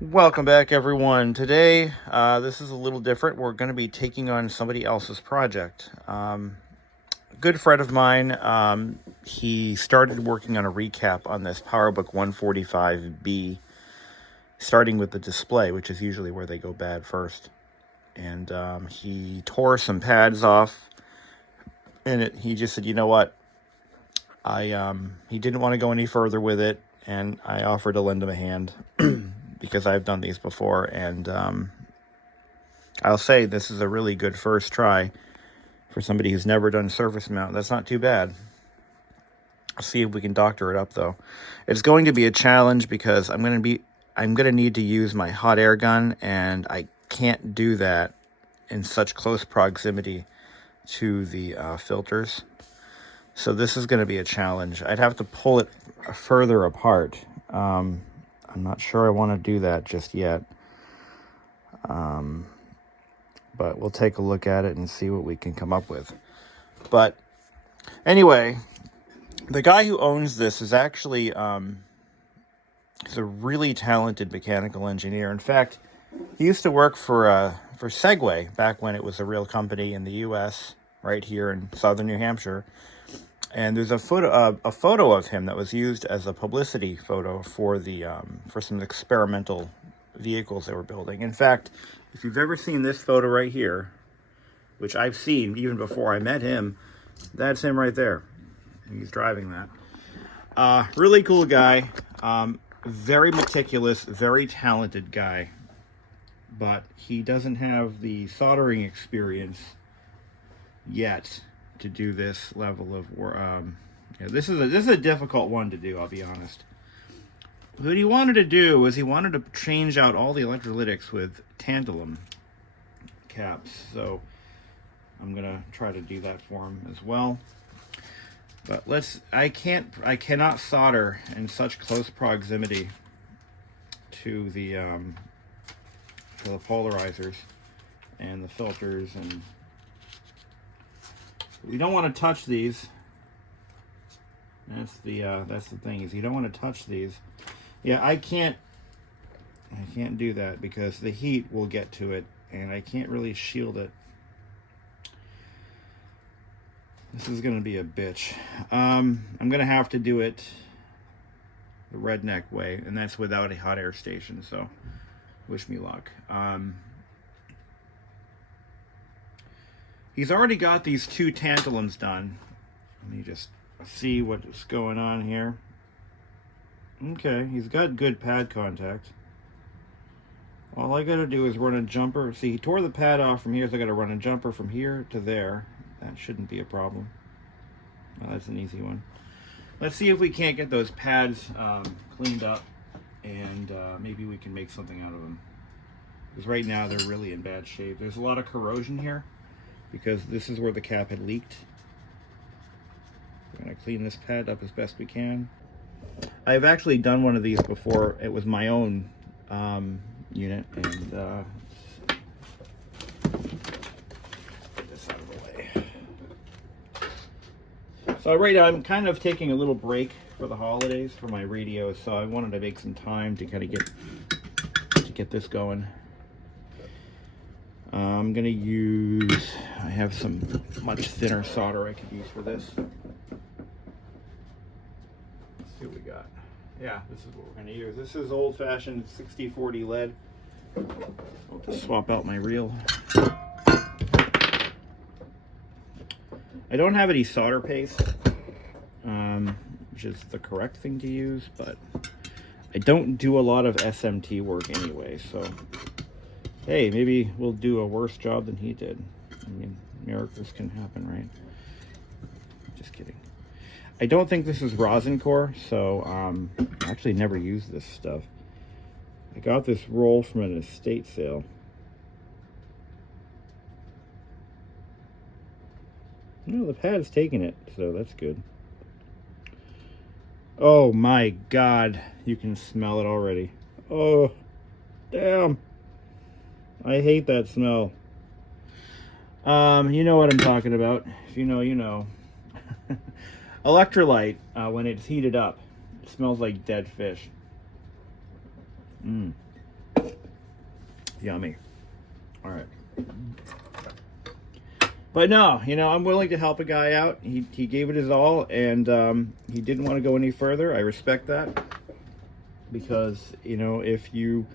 Welcome back, everyone. Today, this is a little different. We're going to be taking on somebody else's project. A good friend of mine, he started working on a recap on this Powerbook 145B, starting with the display, which is usually where they go bad first. And he tore some pads off, and he just said, you know what? He didn't want to go any further with it, and I offered to lend him a hand. Because I've done these before, and I'll say this is a really good first try for somebody who's never done surface mount. That's not too bad. I'll see if we can doctor it up, though. It's going to be a challenge because I'm going to need to use my hot air gun, and I can't do that in such close proximity to the filters. So this is going to be a challenge. I'd have to pull it further apart. I'm not sure I want to do that just yet. But we'll take a look at it and see what we can come up with. But anyway, the guy who owns this is actually he's a really talented mechanical engineer. In fact, he used to work for Segway back when it was a real company in the U.S., right here in southern New Hampshire. And there's a photo of him that was used as a publicity photo for for some experimental vehicles they were building. In fact, if you've ever seen this photo right here, which I've seen even before I met him, that's him right there. He's driving that. Really cool guy. Very meticulous, very talented guy. But he doesn't have the soldering experience yet to do this level of work. This is a difficult one to do, I'll be honest. What he wanted to do was he wanted to change out all the electrolytics with tantalum caps. So I'm gonna try to do that for him as well. But I cannot solder in such close proximity to the polarizers and the filters, and we don't want to touch these. That's the thing, is you don't want to touch these. Yeah, I can't do that because the heat will get to it, and I can't really shield it. This is going to be a bitch. I'm going to have to do it the redneck way, and that's without a hot air station. So, wish me luck. He's already got these two tantalums done. Let me just see what's going on here. Okay, he's got good pad contact. All I gotta do is run a jumper. See, he tore the pad off from here, so I gotta run a jumper from here to there. That shouldn't be a problem. Well, that's an easy one. Let's see if we can't get those pads cleaned up, and maybe we can make something out of them. Because right now they're really in bad shape. There's a lot of corrosion here, because this is where the cap had leaked. We're going to clean this pad up as best we can. I've actually done one of these before. It was my own unit, and get this out of the way. So right now I'm kind of taking a little break for the holidays for my radio, so I wanted to make some time to kind of get this going. I'm gonna use, I have some much thinner solder I could use for this. Let's see what we got. Yeah, this is what we're gonna use. This is old-fashioned 60-40 lead. I'll just swap out my reel. I don't have any solder paste, which is the correct thing to use, but I don't do a lot of SMT work anyway, so hey, maybe we'll do a worse job than he did. I mean, miracles can happen, right? Just kidding. I don't think this is rosin core, so I actually never used this stuff. I got this roll from an estate sale. No, the pad's taking it, so that's good. Oh my God, you can smell it already. Oh, damn. I hate that smell. You know what I'm talking about. If you know, you know. Electrolyte, when it's heated up, it smells like dead fish. Yummy. All right. But no, you know, I'm willing to help a guy out. He gave it his all, and he didn't want to go any further. I respect that, because, you know, if you're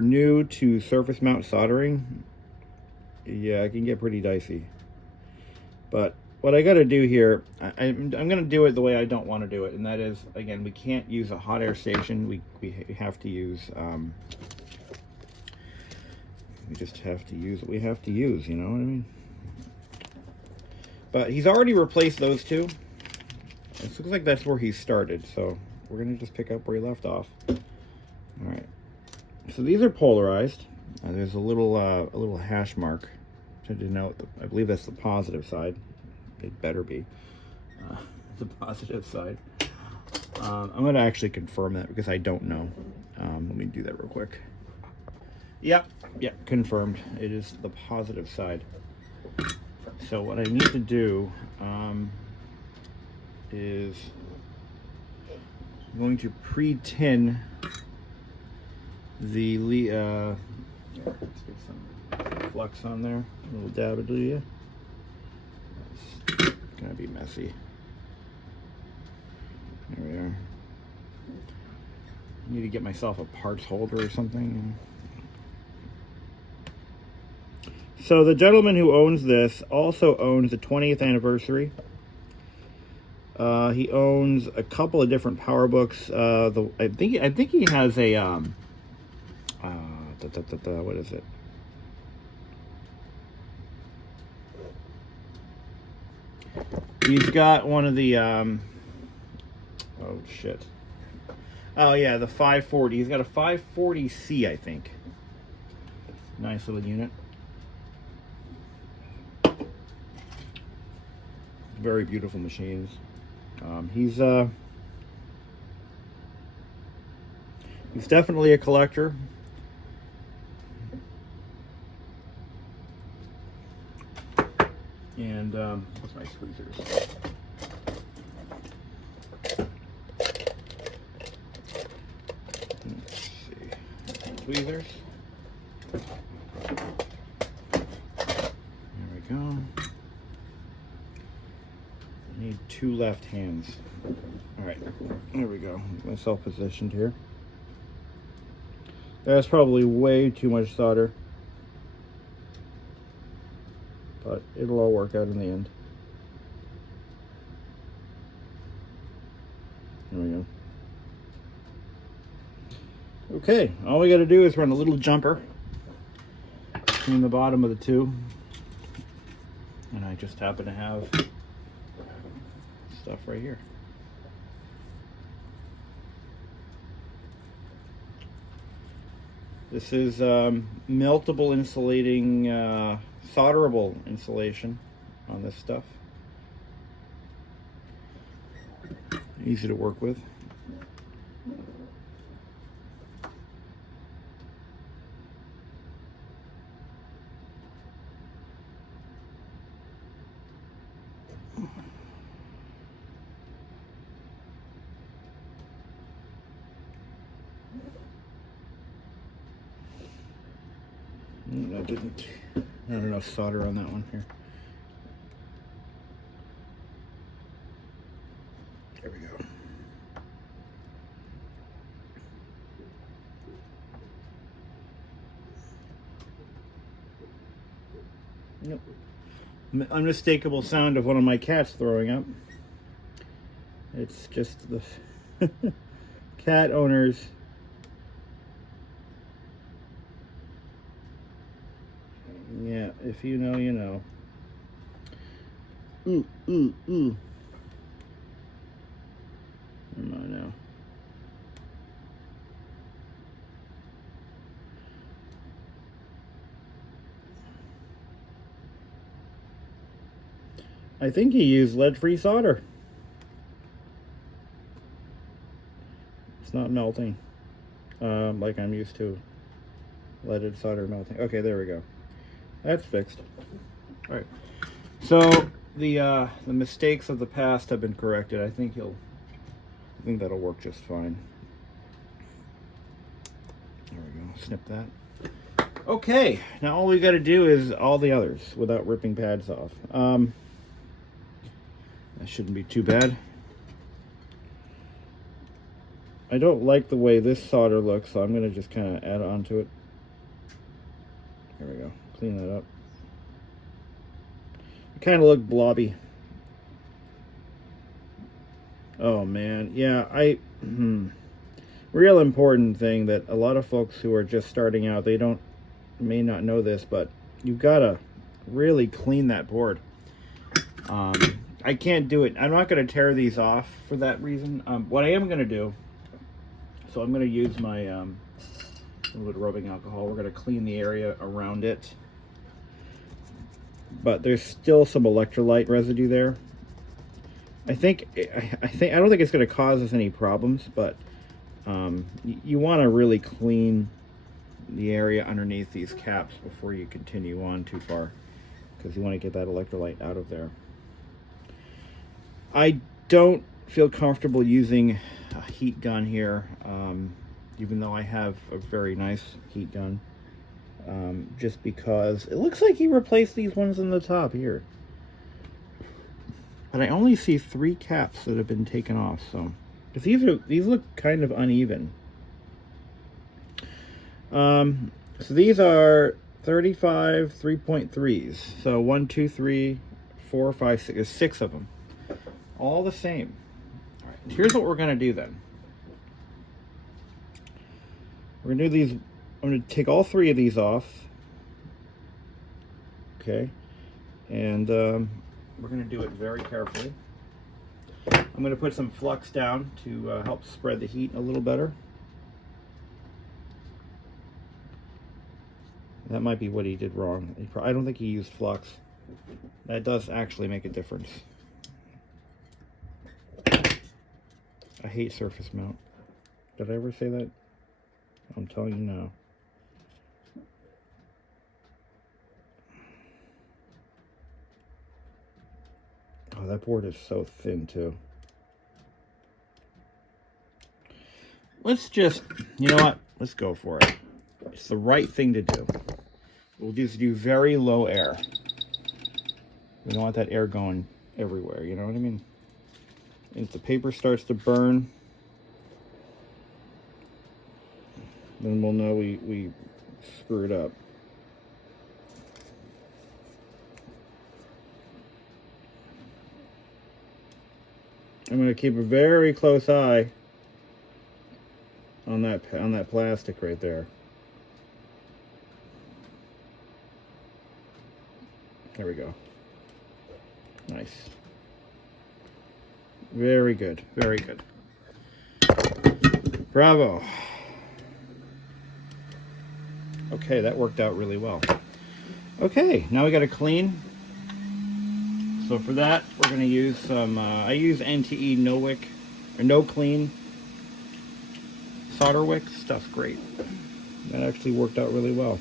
new to surface mount soldering, yeah, it can get pretty dicey. But what I got to do here, I'm going to do it the way I don't want to do it, and that is, again, we can't use a hot air station. We have to use. We just have to use what we have to use, you know what I mean? But he's already replaced those two. It looks like that's where he started, so we're gonna just pick up where he left off. All right. So these are polarized. There's a little hash mark to denote. I believe that's the positive side. It better be the positive side. I'm gonna actually confirm that because I don't know. Let me do that real quick. Yeah, confirmed. It is the positive side. So what I need to do is I'm going to pre-tin the let's get some flux on there. A little dab of you. It's gonna be messy. There we are. I need to get myself a parts holder or something. So the gentleman who owns this also owns the 20th anniversary. He owns a couple of different Powerbooks. I think he has a what is it? He's got one of the oh shit. Oh yeah, the 540. He's got a 540C, I think. Nice little unit. Very beautiful machines. He's definitely a collector. And what's my squeezers? Let's see. Tweezers. There we go. Need two left hands. All right, there we go. Get myself positioned here. That's probably way too much solder, but it'll all work out in the end. There we go. Okay, all we got to do is run a little jumper between the bottom of the two, and I just happen to have stuff right here. This is meltable insulating, solderable insulation on this stuff. Easy to work with. I didn't. Not enough solder on that one here. There we go. Yep. Unmistakable sound of one of my cats throwing up. It's just the cat owners. Yeah, if you know, you know. Ooh. Come on now. I think he used lead-free solder. It's not melting like I'm used to leaded solder melting. Okay, there we go. That's fixed. All right. So the mistakes of the past have been corrected. I think that'll work just fine. There we go. snip that. Okay, now all we got to do is all the others without ripping pads off. That shouldn't be too bad. I don't like the way this solder looks, so I'm going to just kind of add on to it. There we go. Clean that up. It kind of looked blobby. Oh man, yeah, real important thing that a lot of folks who are just starting out, they may not know this, but you've got to really clean that board. I can't do it. I'm not going to tear these off for that reason. What I am going to do, so I'm going to use my a little bit of rubbing alcohol. We're going to clean the area around it, but there's still some electrolyte residue there. I don't think it's going to cause us any problems, but you want to really clean the area underneath these caps before you continue on too far, because you want to get that electrolyte out of there. I don't feel comfortable using a heat gun here, even though I have a very nice heat gun, just because it looks like he replaced these ones on the top here. But I only see 3 caps that have been taken off, so because these look kind of uneven. So these are 35 3.3s. So 1, 2, 3, 4, 5, 6. There's 6 of them, all the same. All right, here's what we're gonna do then. We're gonna do these. I'm gonna take all 3 of these off. Okay, and we're going to do it very carefully. I'm going to put some flux down to help spread the heat a little better. That might be what he did wrong. I don't think he used flux. That does actually make a difference. I hate surface mount. Did I ever say that? I'm telling you now. Oh, that board is so thin too. Let's just, you know what? Let's go for it. It's the right thing to do. We'll just do very low air. We don't want that air going everywhere, you know what I mean? And if the paper starts to burn, then we'll know we screwed up. I'm going to keep a very close eye on that plastic right there. There we go. Nice. Very good. Very good. Bravo. Okay, that worked out really well. Okay, now we got to clean. So for that, we're going to use some, I use NTE No Wick, or No Clean solder wick. Stuff's great. That actually worked out really well.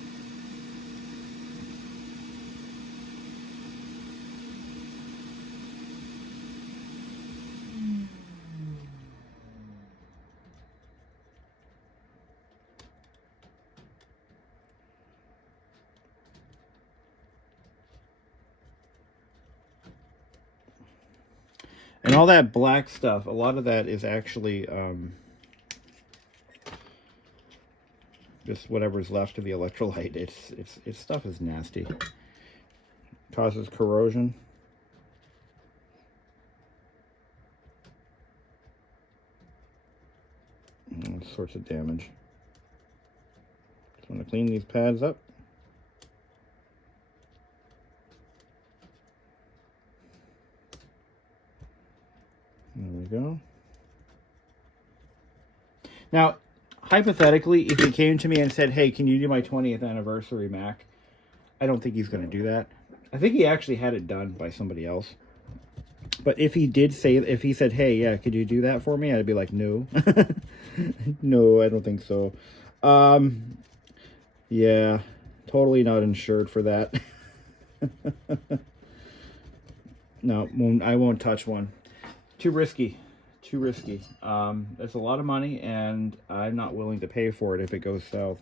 And all that black stuff, a lot of that is actually just whatever's left of the electrolyte. Its stuff is nasty. Causes corrosion. All sorts of damage. Just want to clean these pads up. There we go. Now, hypothetically, if he came to me and said, hey, can you do my 20th anniversary Mac? I don't think he's going to do that. I think he actually had it done by somebody else. But if he did say, if he said, hey, yeah, could you do that for me? I'd be like, no. No, I don't think so. Yeah, totally not insured for that. No, I won't touch one. Too risky. Too risky. That's a lot of money, and I'm not willing to pay for it if it goes south.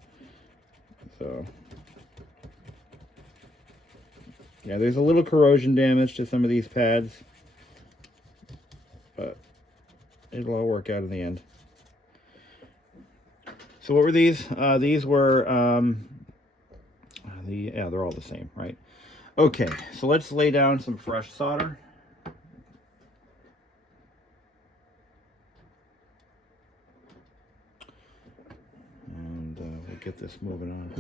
So yeah, there's a little corrosion damage to some of these pads, but it'll all work out in the end. So what were these? These were yeah, they're all the same, right? Okay, so let's lay down some fresh solder. And we'll get this moving on.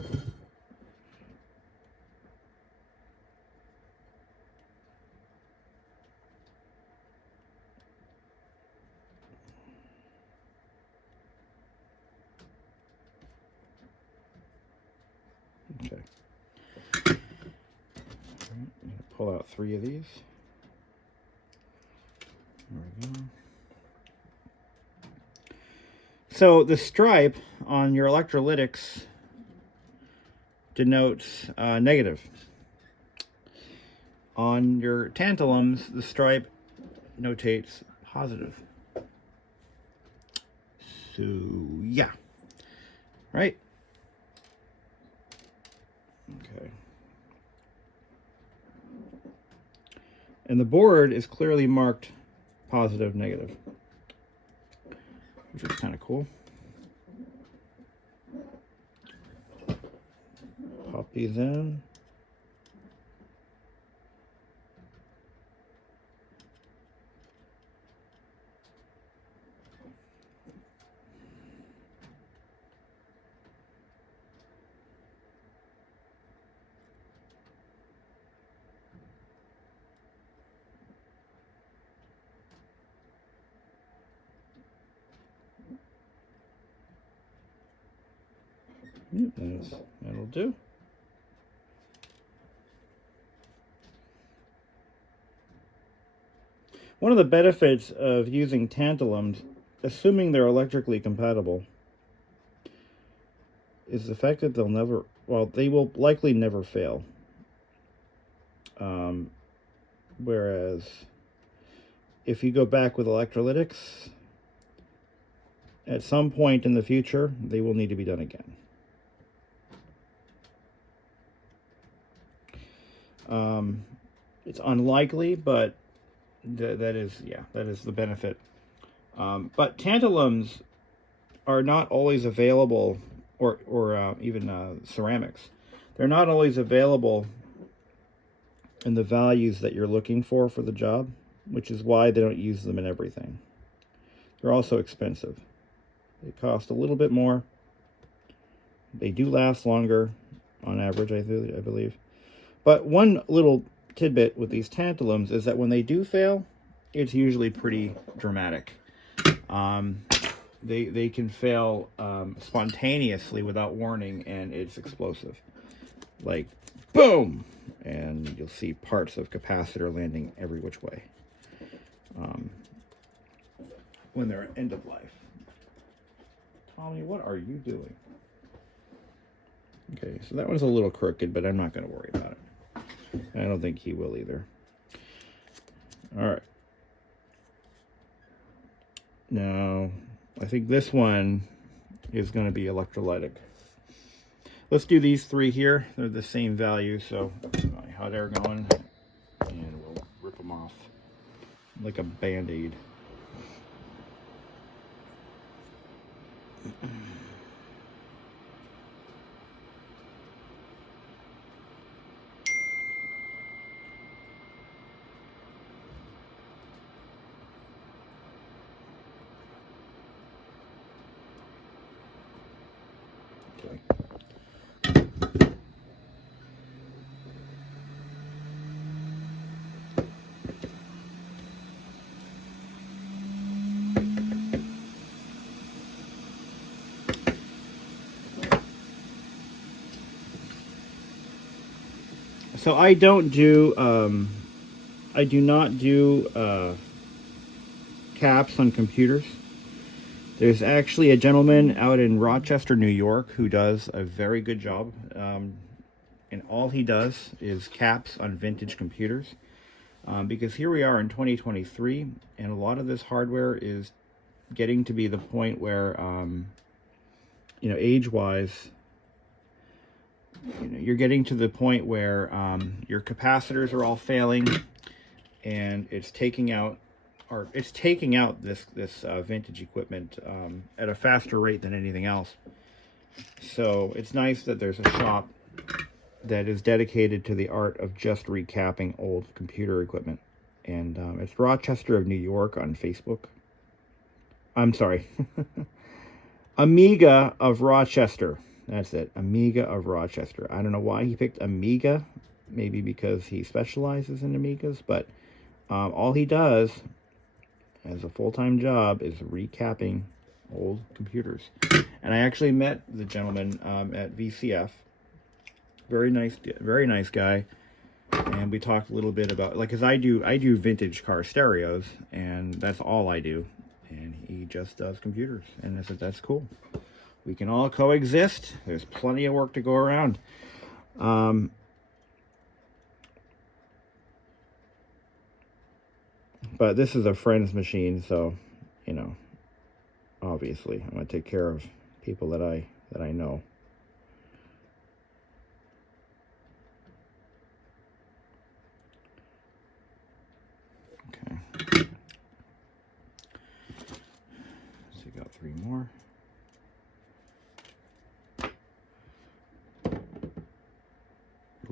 Okay. Pull out 3 of these. There we go. So the stripe on your electrolytics denotes negative. On your tantalums, the stripe notates positive. So yeah, right? Okay. And the board is clearly marked positive, negative, which is kind of cool. Pop these in. That'll do. One of the benefits of using tantalums, assuming they're electrically compatible, is the fact that they'll never, well, they will likely never fail. Whereas if you go back with electrolytics, at some point in the future, they will need to be done again. It's unlikely, but that is the benefit. But tantalums are not always available, or even ceramics. They're not always available in the values that you're looking for the job, which is why they don't use them in everything. They're also expensive. They cost a little bit more. They do last longer on average, I believe. But one little tidbit with these tantalums is that when they do fail, it's usually pretty dramatic. They can fail spontaneously without warning, and it's explosive. Like, boom! And you'll see parts of capacitor landing every which way when they're at end of life. Tommy, what are you doing? Okay, so that one's a little crooked, but I'm not going to worry about it. I don't think he will either. All right. Now, I think this one is going to be electrolytic. Let's do these 3 here. They're the same value, so my hot air going, and we'll rip them off like a Band-Aid. Okay. So I do not do caps on computers. There's actually a gentleman out in Rochester, New York, who does a very good job. And all he does is caps on vintage computers. Because here we are in 2023, and a lot of this hardware is getting to be the point where, age-wise, you're getting to the point where your capacitors are all failing, and it's taking out this vintage equipment at a faster rate than anything else. So it's nice that there's a shop that is dedicated to the art of just recapping old computer equipment. And it's Rochester of New York on Facebook. I'm sorry. Amiga of Rochester. That's it. Amiga of Rochester. I don't know why he picked Amiga. Maybe because he specializes in Amigas. But all he does as a full-time job is recapping old computers. And I actually met the gentleman at VCF. Very nice guy. And we talked a little bit about, like, because I do vintage car stereos, and that's all I do. And he just does computers. And I said, that's cool. We can all coexist. There's plenty of work to go around. But this is a friend's machine, so, you know, obviously I'm going to take care of people that I know. Okay. So we got 3 more. A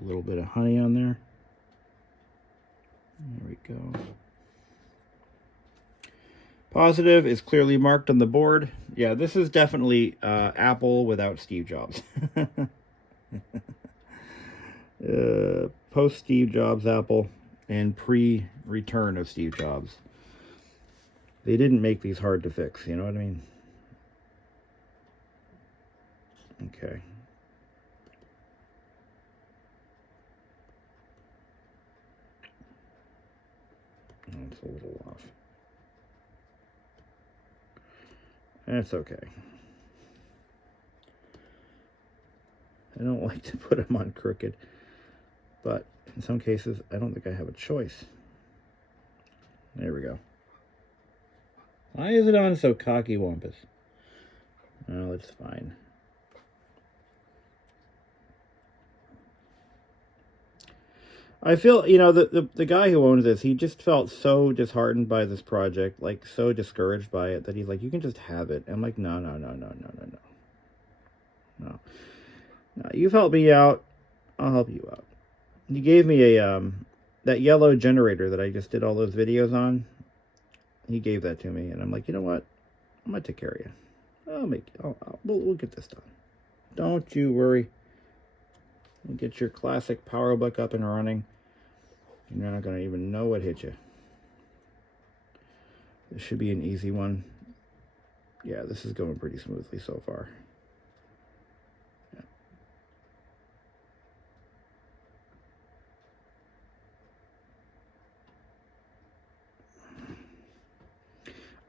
little bit of honey on there. There we go. Positive is clearly marked on the board. Yeah, this is definitely Apple without Steve Jobs. Post Steve Jobs Apple and pre-return of Steve Jobs. They didn't make these hard to fix, you know what I mean? Okay. That's a little off. That's okay. I don't like to put them on crooked, but in some cases, I don't think I have a choice. There we go. Why is it on so cocky wampus? Well, it's fine. I feel, you know, the guy who owns this, he just felt so disheartened by this project, like so discouraged by it, that he's like, you can just have it. I'm like, no. You've helped me out. I'll help you out. He gave me a that yellow generator that I just did all those videos on. He gave that to me, and I'm like, you know what? I'm gonna take care of you. We'll get this done. Don't you worry. We'll get your classic Powerbook up and running. You're not gonna even know what hit you. This should be an easy one. Yeah, this is going pretty smoothly so far. Yeah.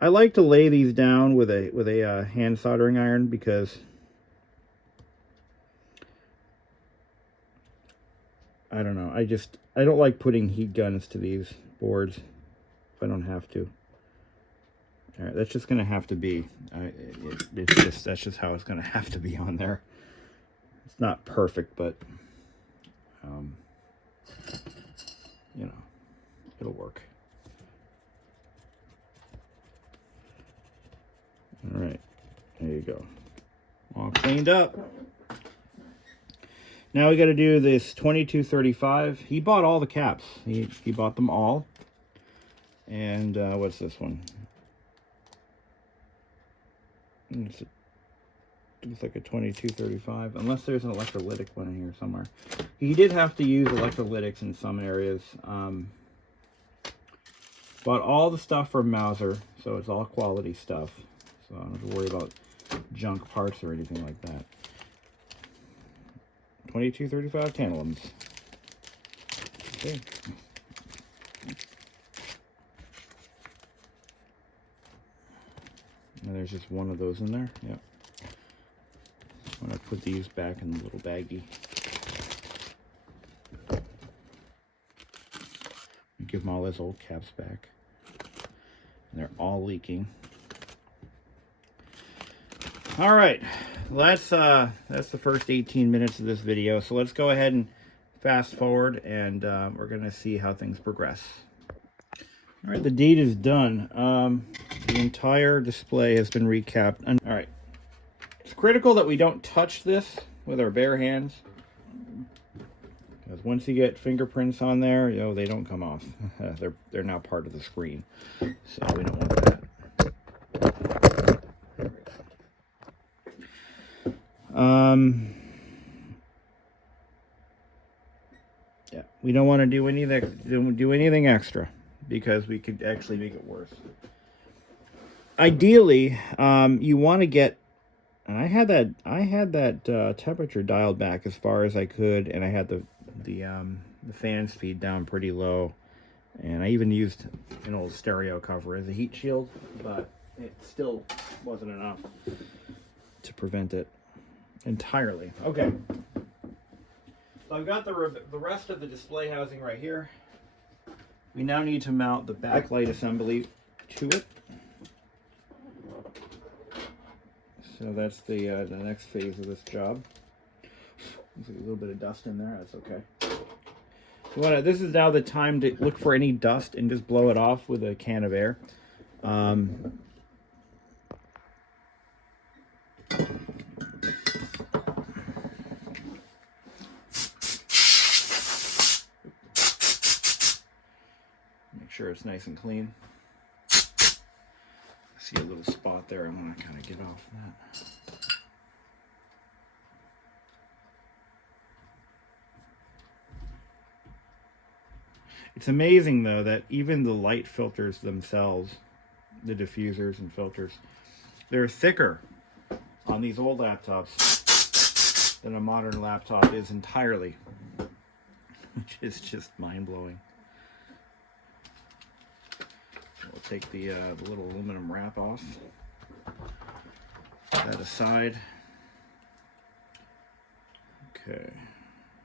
I like to lay these down with a hand soldering iron because I don't know. I don't like putting heat guns to these boards if I don't have to. All right, that's just gonna have to be. That's just how it's gonna have to be on there. It's not perfect, but you know, it'll work. All right, there you go. All cleaned up. Now we got to do this 2235. He bought all the caps. He bought them all. And what's this one? It's like a 2235, unless there's an electrolytic one in here somewhere. He did have to use electrolytics in some areas. Bought all the stuff from Mauser, so it's all quality stuff. So I don't have to worry about junk parts or anything like that. 2235 tantalums. Okay. And there's just one of those in there. Yep. I'm going to put these back in the little baggie. Give them all his old caps back. And they're all leaking. All right. that's the first 18 minutes of this video. So let's go ahead and fast forward, and we're gonna see how things progress. All right, the deed is done. The entire display has been recapped. All right, it's critical that we don't touch this with our bare hands, because once you get fingerprints on there, you know, they don't come off. They're now part of the screen, so we don't want that. Yeah, we don't want to do anything extra, because we could actually make it worse. Ideally, you want to get, and I had that temperature dialed back as far as I could, and I had the fan speed down pretty low, and I even used an old stereo cover as a heat shield, but it still wasn't enough to prevent it entirely. Okay, so I've got the rest of the display housing right here. We now need to mount the backlight assembly to it. So that's the next phase of this job. There's a little bit of dust in there. That's okay. This is now the time to look for any dust and just blow it off with a can of air. Make sure it's nice and clean. I see a little spot there. I want to kind of get off that. It's amazing, though, that even the light filters themselves, the diffusers and filters, they're thicker on these old laptops than a modern laptop is entirely, which is just mind-blowing. We'll take the little aluminum wrap off, put that aside. Okay,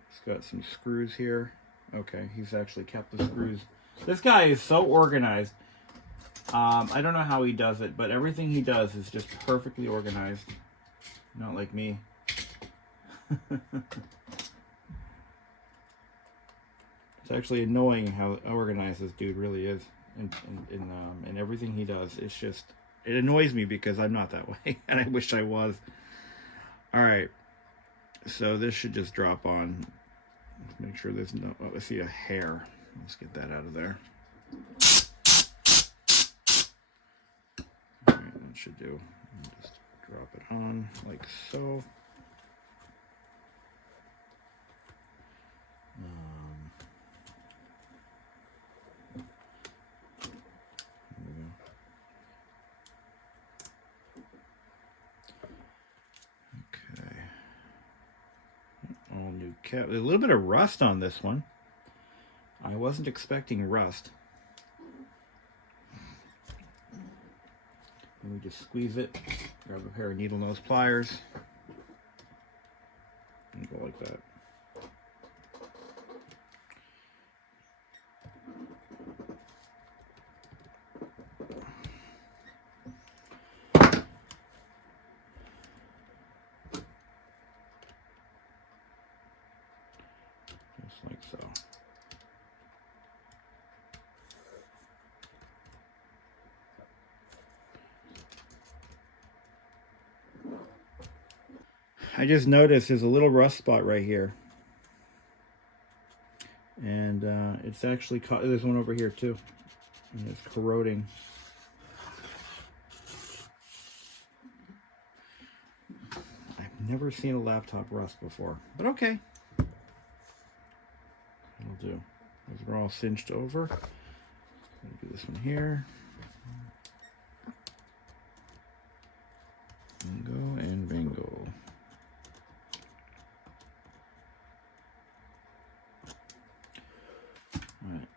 it's got some screws here. Okay, he's actually kept the screws. This guy is so organized. I don't know how he does it, but everything he does is just perfectly organized. Not like me. It's actually annoying how organized this dude really is. And everything he does, it's just, it annoys me because I'm not that way, and I wish I was. All right, so this should just drop on. Let's make sure there's no, oh, I see a hair. Let's get that out of there. All right, that should do. Just drop it on like so. A little bit of rust on this one. I wasn't expecting rust. And we just squeeze it, grab a pair of needle nose pliers, and go like that. Like so. I just noticed there's a little rust spot right here, and it's actually caught. There's one over here too, and it's corroding. I've never seen a laptop rust before, but okay. It'll do. Those are all cinched over. I'll do this one here. Bingo and bingo. Alright.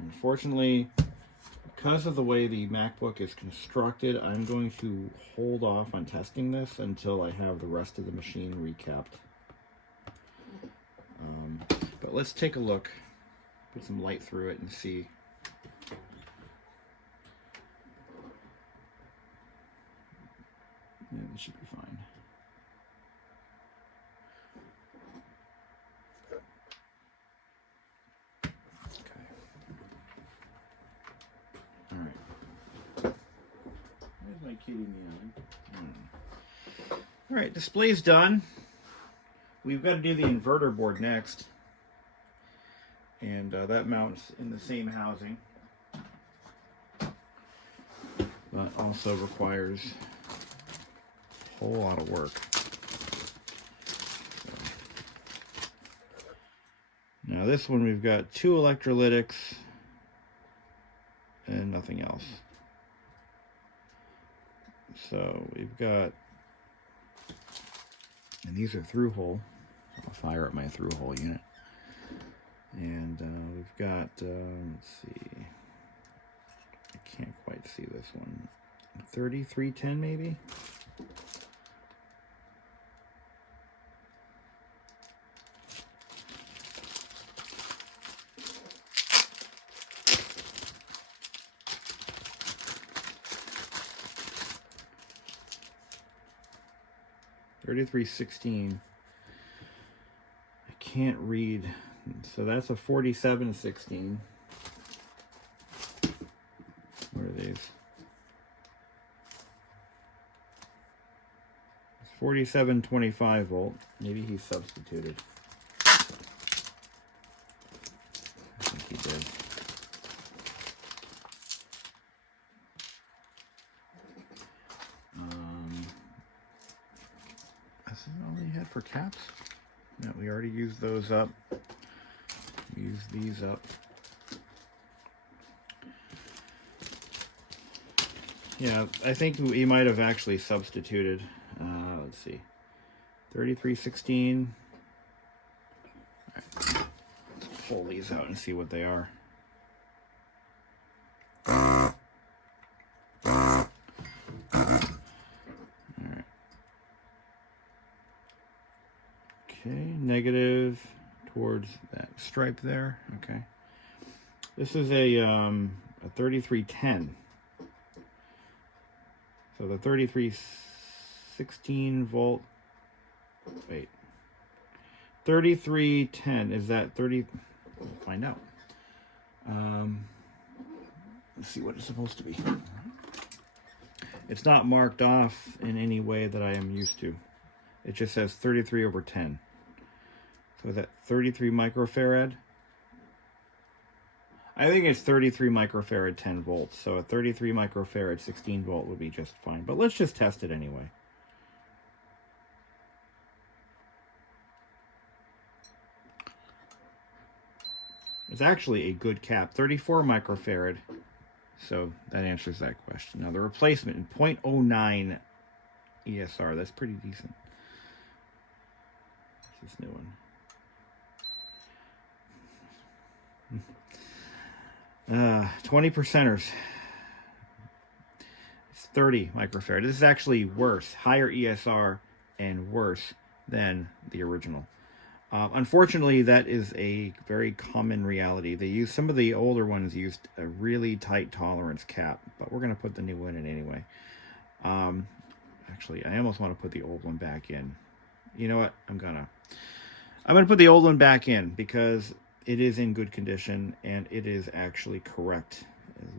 Unfortunately, because of the way the MacBook is constructed, I'm going to hold off on testing this until I have the rest of the machine recapped. But let's take a look, put some light through it and see. Yeah, this should be fine. kidding me. All right, display's done. We've got to do the inverter board next. And that mounts in the same housing. But also requires a whole lot of work. Now this one we've got 2 electrolytics and nothing else. So we've got, and these are through hole. I'll fire up my through hole unit. And we've got, let's see, I can't quite see this one. 3310 maybe? $33.16. I can't read, so that's a 47.16. What are these? It's 47.25 volt. Maybe he substituted. I think he did. This is all they had for caps. No, we already used those up. Use these up. Yeah, I think he might have actually substituted. Let's see, 33.16. All right. Let's pull these out and see what they are. All right. Okay, negative towards that stripe there. Okay, this is a 3310. So the 3316 volt. Wait, 3310 is that 30? We'll find out. Let's see what it's supposed to be. It's not marked off in any way that I am used to. It just says 33/10. So is that 33 microfarad? I think it's 33 microfarad 10 volts. So a 33 microfarad 16 volt would be just fine. But let's just test it anyway. It's actually a good cap, 34 microfarad. So that answers that question. Now the replacement in 0.09 ESR, that's pretty decent. What's this new one? 20 percenters. It's 30 microfarad. This is actually worse, higher ESR and worse than the original. Unfortunately, that is a very common reality. They use, some of the older ones used a really tight tolerance cap, but we're going to put the new one in anyway. Actually, I almost want to put the old one back in. You know what? I'm gonna put the old one back in because it is in good condition and it is actually correct.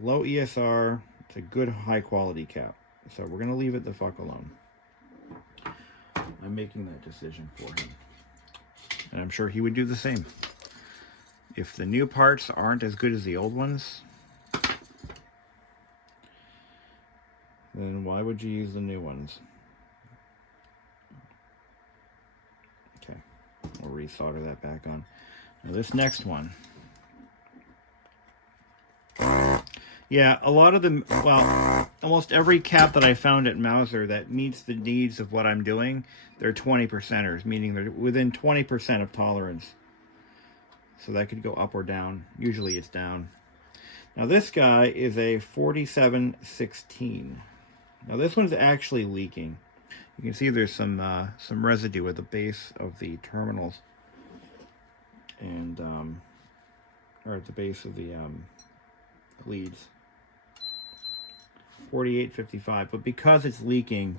Low ESR, it's a good high quality cap. So we're gonna leave it the fuck alone. I'm making that decision for him. And I'm sure he would do the same. If the new parts aren't as good as the old ones, then why would you use the new ones? Okay, we'll resolder that back on. Now this next one. Yeah, a lot of them, well, almost every cap that I found at Mauser that meets the needs of what I'm doing, they're 20 percenters, meaning they're within 20% of tolerance. So that could go up or down. Usually it's down. Now this guy is a 4716. Now this one's actually leaking. You can see there's some residue at the base of the terminals, and or at the base of the leads. 4855, but because it's leaking,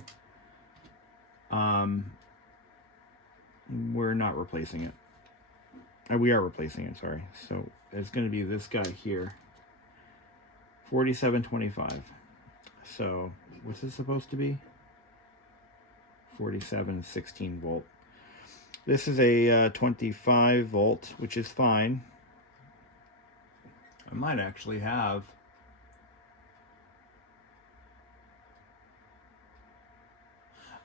we're not replacing it. We are replacing it, sorry. So it's going to be this guy here, 4725. So what's this supposed to be? 47, 16 volt. This is a 25 volt, which is fine. I might actually have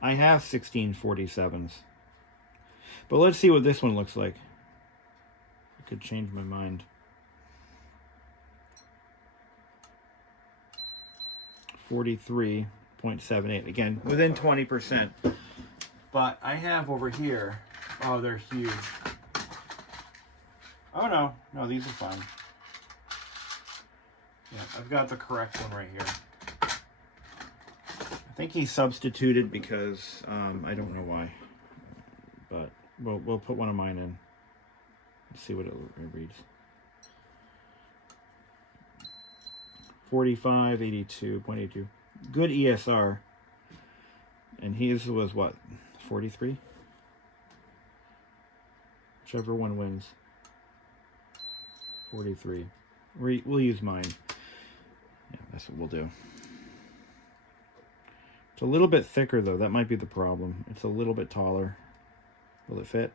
I have 1647s. But let's see what this one looks like. I could change my mind. 43.78. Again, within 20%. But I have over here, oh, they're huge. Oh, no. No, these are fine. Yeah, I've got the correct one right here. I think he substituted because I don't know why. But we'll put one of mine in. Let's see what it reads. 4582.82. Good ESR. And his was what? 43? Whichever one wins. 43. We'll use mine. Yeah, that's what we'll do. It's a little bit thicker though. That might be the problem. It's a little bit taller. Will it fit?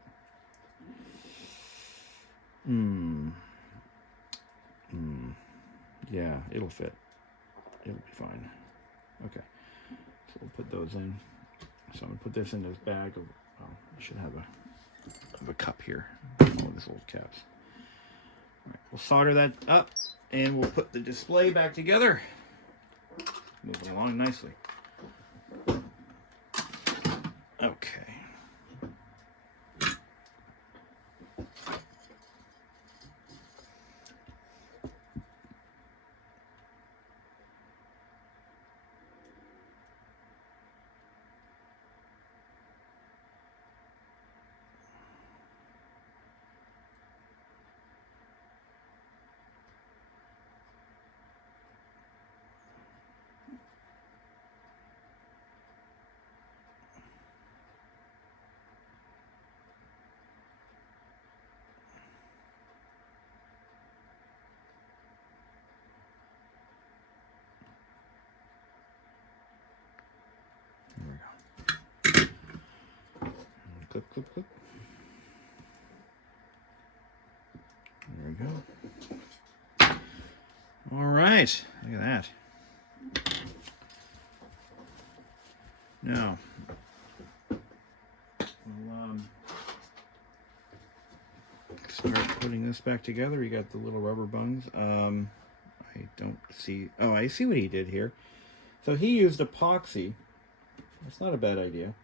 Yeah, it'll fit. It'll be fine. Okay. So we'll put those in. So I'm gonna put this in this bag of, oh, I should have a cup here. All these old caps. All right, we'll solder that up and we'll put the display back together. Moving along nicely. Okay. Clip, clip, clip. There we go. All right, look at that. Now, we'll start putting this back together. You got the little rubber bungs. I don't see. Oh, I see what he did here. So he used epoxy. That's not a bad idea.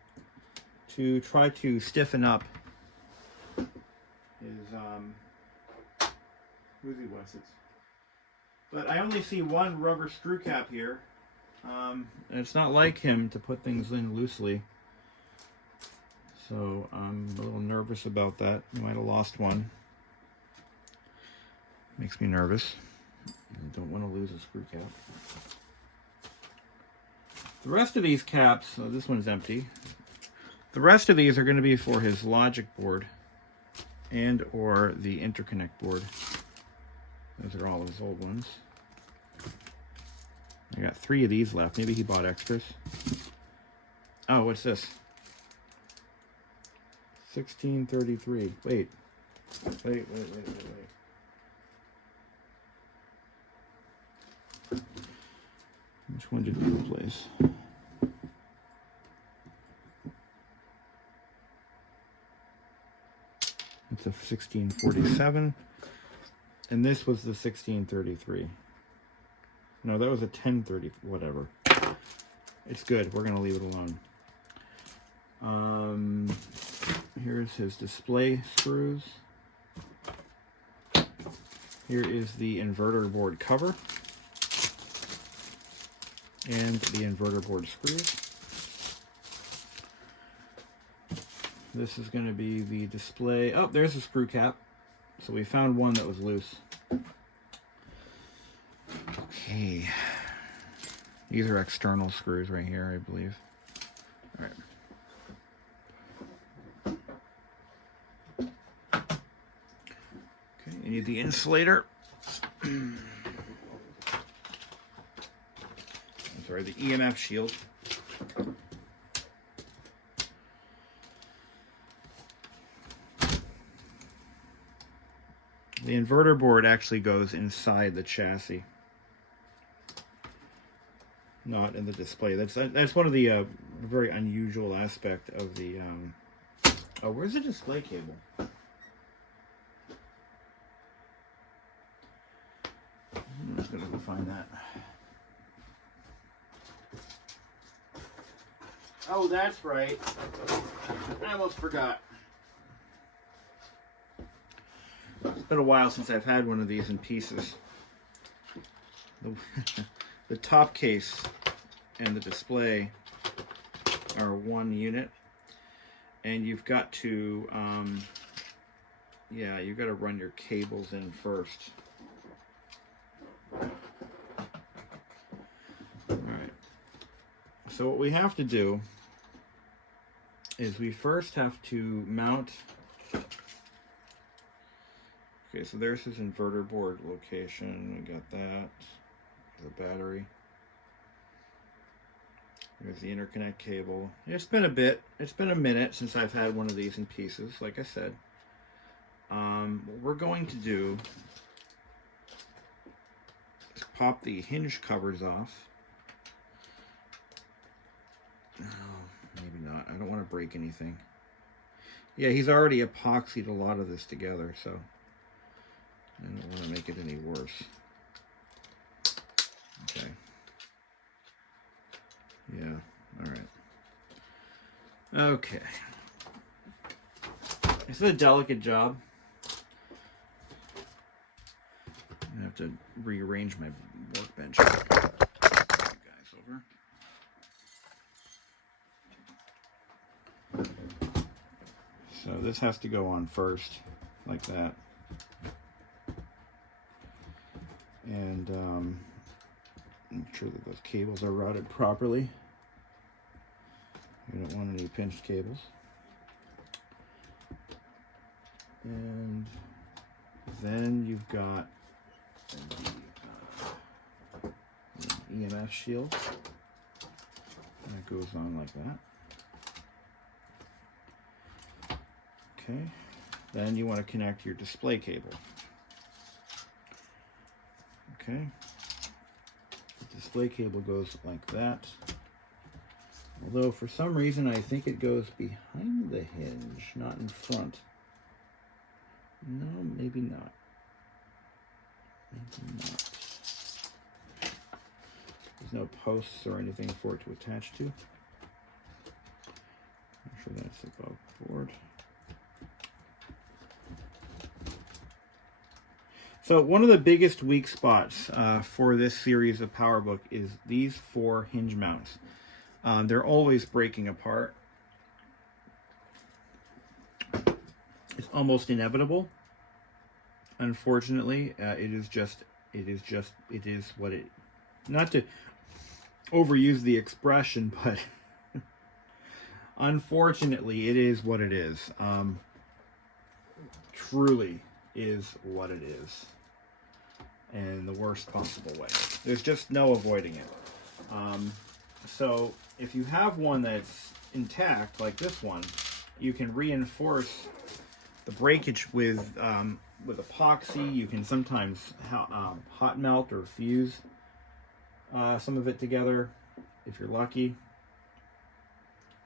To try to stiffen up his Woozy Wessets. But I only see one rubber screw cap here. And it's not like him to put things in loosely. So I'm a little nervous about that. You might have lost one. Makes me nervous. I don't want to lose a screw cap. The rest of these caps, this one's empty. The rest of these are going to be for his logic board and or the interconnect board. Those are all his old ones. I got 3 of these left. Maybe he bought extras. Oh, what's this? 1633. Wait. Which one did we replace? It's a 1647. And this was the 1633. No, that was a 1030, whatever. It's good. We're going to leave it alone. Here's his display screws. Here is the inverter board cover. And the inverter board screws. This is going to be the display. Oh, there's a screw cap. So we found one that was loose. Okay. These are external screws right here, I believe. All right. Okay, you need the insulator. These sorry, the EMF shield. The inverter board actually goes inside the chassis, not in the display. That's one of the very unusual aspect of the. Oh, where's the display cable? I'm just gonna go find that. Oh, that's right. I almost forgot. It's been a while since I've had one of these in pieces. The top case and the display are one unit, and you've got to, yeah, you've got to run your cables in first. All right. So what we have to do is we first have to mount. Okay, so there's his inverter board location. We got that. The battery. There's the interconnect cable. It's been a bit. It's been a minute since I've had one of these in pieces, like I said. What we're going to do is pop the hinge covers off. Oh, maybe not. I don't want to break anything. Yeah, he's already epoxied a lot of this together, so I don't want to make it any worse. Okay. Yeah, all right. Okay. This is a delicate job. I have to rearrange my workbench. Guys, over. So this has to go on first, like that. And make sure that those cables are routed properly. You don't want any pinched cables. And then you've got the EMF shield. That goes on like that. Okay. Then you want to connect your display cable. Okay. The display cable goes like that. Although for some reason I think it goes behind the hinge, not in front. No, maybe not. Maybe not. There's no posts or anything for it to attach to. I'm sure that's above board. So one of the biggest weak spots for this series of Powerbook is these 4 hinge mounts. They're always breaking apart. It's almost inevitable. Unfortunately, it is what it. Not to overuse the expression, but unfortunately, it is what it is. Truly is what it is, in the worst possible way. There's just no avoiding it. So if you have one that's intact, like this one, you can reinforce the breakage with epoxy. You can sometimes hot melt or fuse some of it together if you're lucky.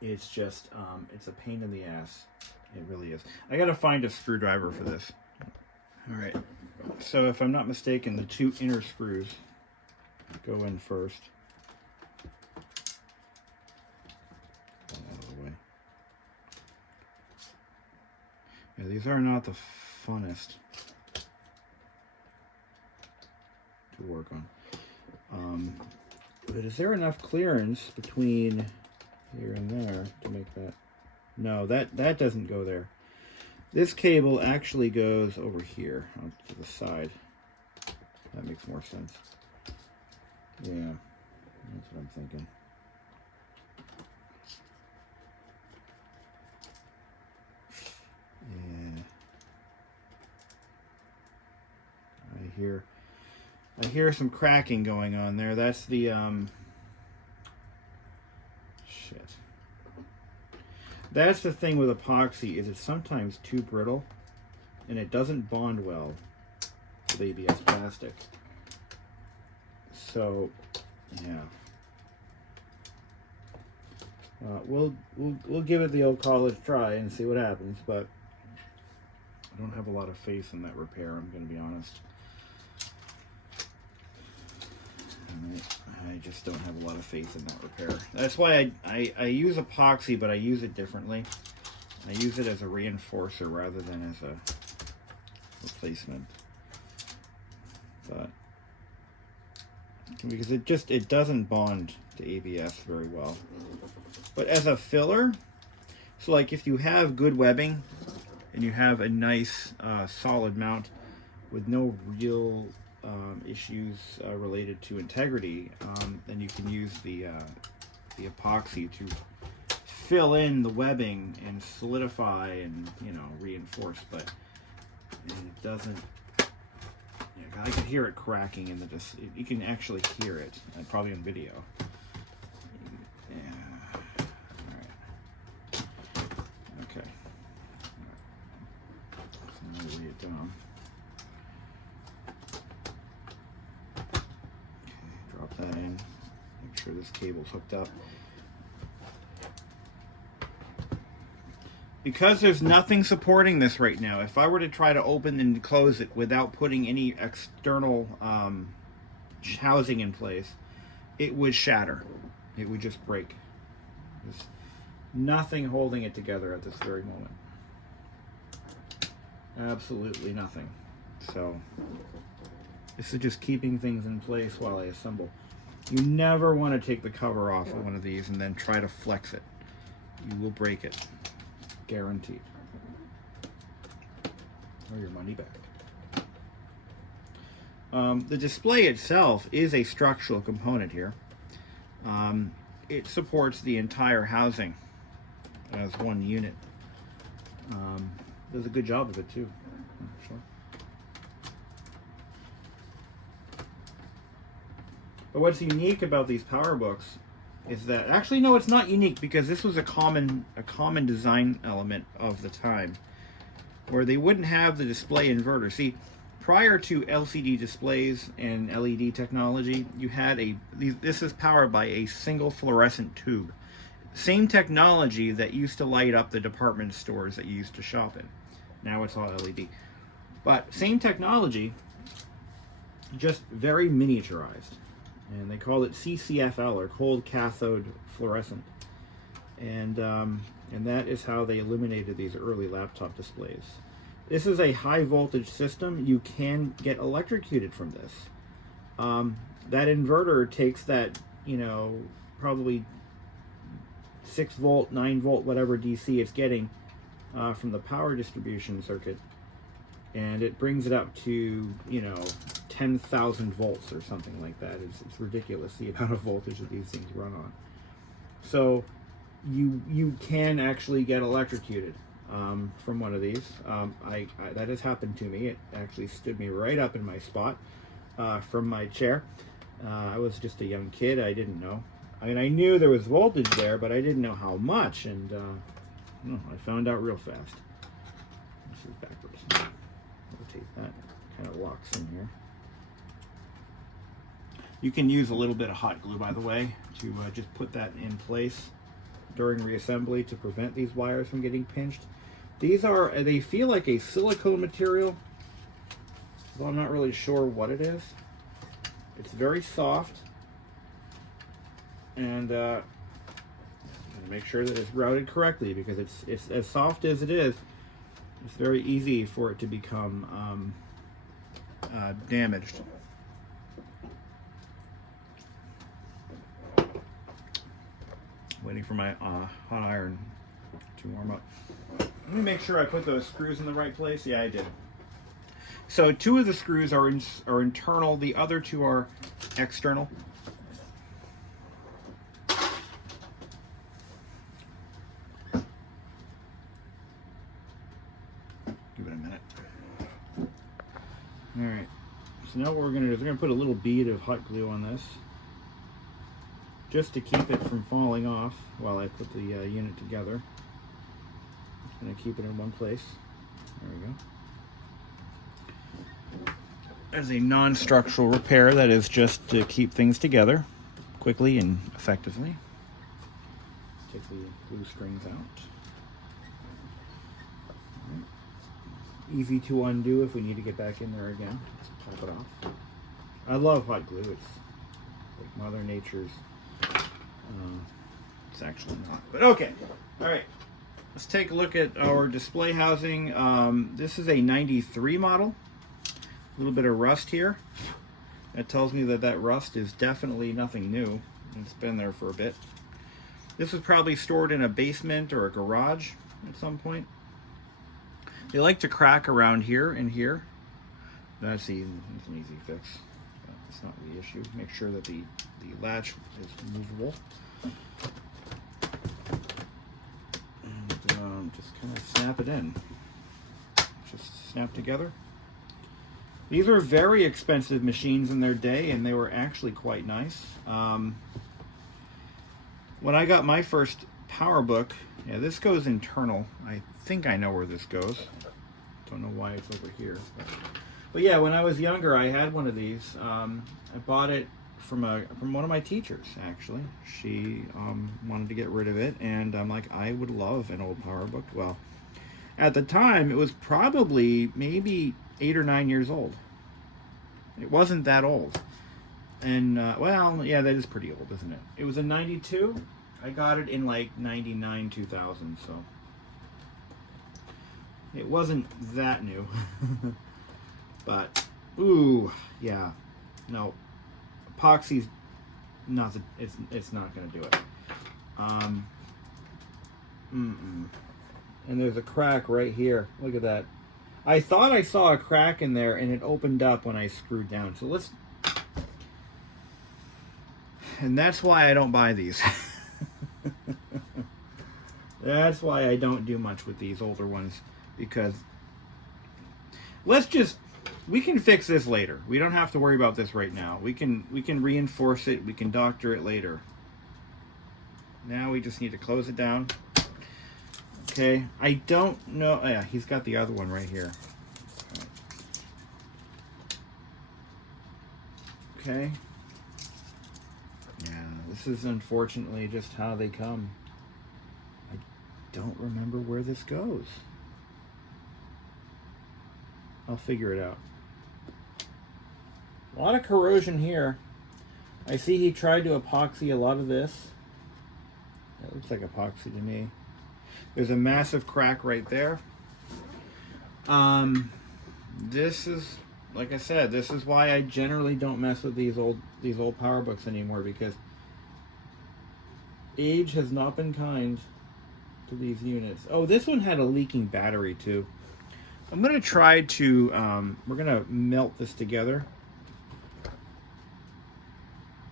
It's just it's a pain in the ass. It really is. I gotta find a screwdriver for this. All right. So if I'm not mistaken, the 2 inner screws go in first. Out of the way. Yeah, these are not the funnest to work on. But is there enough clearance between here and there to make that? No, that doesn't go there. This cable actually goes over here to the side. That makes more sense. Yeah, that's what I'm thinking. Yeah. I hear some cracking going on there. That's the That's the thing with epoxy, is it's sometimes too brittle and it doesn't bond well with ABS plastic. So, yeah. We'll give it the old college try and see what happens, but I don't have a lot of faith in that repair, I'm going to be honest. I just don't have a lot of faith in that repair. That's why I use epoxy, but I use it differently. I use it as a reinforcer rather than as a replacement. But because it doesn't bond to ABS very well. But as a filler, so like if you have good webbing and you have a nice solid mount with no real issues related to integrity, then you can use the epoxy to fill in the webbing and solidify and, you know, reinforce. But it doesn't. Yeah, I could hear it cracking in the. You can actually hear it, probably on video. Yeah. All right. Okay. So now we lay it down. Drop that in, make sure this cable's hooked up. Because there's nothing supporting this right now, if I were to try to open and close it without putting any external housing in place, it would shatter. It would just break. There's nothing holding it together at this very moment. Absolutely nothing. So this is just keeping things in place while I assemble. You never want to take the cover off of one of these and then try to flex it. You will break it. Guaranteed. Or your money back. The display itself is a structural component here. It supports the entire housing as one unit. Does a good job of it too. Sure. But what's unique about these Powerbooks is that, actually no, it's not unique, because this was a common design element of the time, where they wouldn't have the display inverter. See, prior to LCD displays and LED technology, you had this is powered by a single fluorescent tube. Same technology that used to light up the department stores that you used to shop in. Now it's all LED. But same technology, just very miniaturized. And they called it CCFL, or cold cathode fluorescent, and that is how they illuminated these early laptop displays. This is a high voltage system. You can get electrocuted from this. That inverter takes that, you know, probably 6 volt, 9 volt, whatever DC it's getting from the power distribution circuit, and it brings it up to, you know, 10,000 volts or something like that. It's ridiculous the amount of voltage that these things run on. So you can actually get electrocuted from one of these. That has happened to me. It actually stood me right up in my spot from my chair. I was just a young kid. I didn't know. I mean, I knew there was voltage there, but I didn't know how much, and I found out real fast. This is backwards. Rotate that. Kind of locks in here. You can use a little bit of hot glue, by the way, to just put that in place during reassembly to prevent these wires from getting pinched. They feel like a silicone material, though I'm not really sure what it is. It's very soft, and make sure that it's routed correctly, because it's as soft as it is, it's very easy for it to become damaged. Waiting for my hot iron to warm up. Let me make sure I put those screws in the right place. Yeah, I did. So 2 of the screws are internal. The other 2 are external. Give it a minute. All right. So now what we're going to do is we're going to put a little bead of hot glue on this, just to keep it from falling off while I put the unit together. Just going to keep it in one place. There we go. As a non-structural repair, that is just to keep things together quickly and effectively. Take the glue strings out. Easy to undo if we need to get back in there again. Just pop it off. I love hot glue. It's like Mother Nature's. It's actually not. But okay. All right. Let's take a look at our display housing. This is a 93 model. A little bit of rust here. That tells me that that rust is definitely nothing new. It's been there for a bit. This was probably stored in a basement or a garage at some point. They like to crack around here and here. That's an easy fix. That's not the issue. Make sure that the latch is movable. And just kind of snap it in. Just snap together. These were very expensive machines in their day, and they were actually quite nice. When I got my first Powerbook, yeah, this goes internal. I think I know where this goes. Don't know why it's over here. But yeah, when I was younger, I had one of these. I bought it from one of my teachers, actually. She wanted to get rid of it, and I'm like, I would love an old Powerbook. Well, at the time, it was probably maybe 8 or 9 years old. It wasn't that old. And, well, yeah, that is pretty old, isn't it? It was a 92. I got it in like 99, 2000, so it wasn't that new. But, ooh, yeah, no, epoxy's not, it's not going to do it. And there's a crack right here. Look at that. I thought I saw a crack in there, and it opened up when I screwed down. So let's... And that's why I don't buy these. That's why I don't do much with these older ones. Because... we can fix this later. We don't have to worry about this right now. We can reinforce it. We can doctor it later. Now we just need to close it down. Okay, I don't know. Oh, yeah, he's got the other one right here. Okay. Yeah, this is unfortunately just how they come. I don't remember where this goes. I'll figure it out. A lot of corrosion here. I see he tried to epoxy a lot of this. That looks like epoxy to me. There's a massive crack right there. This is, like I said, this is why I generally don't mess with these old Powerbooks anymore, because age has not been kind to these units. Oh, this one had a leaking battery too. I'm gonna try to, we're gonna melt this together.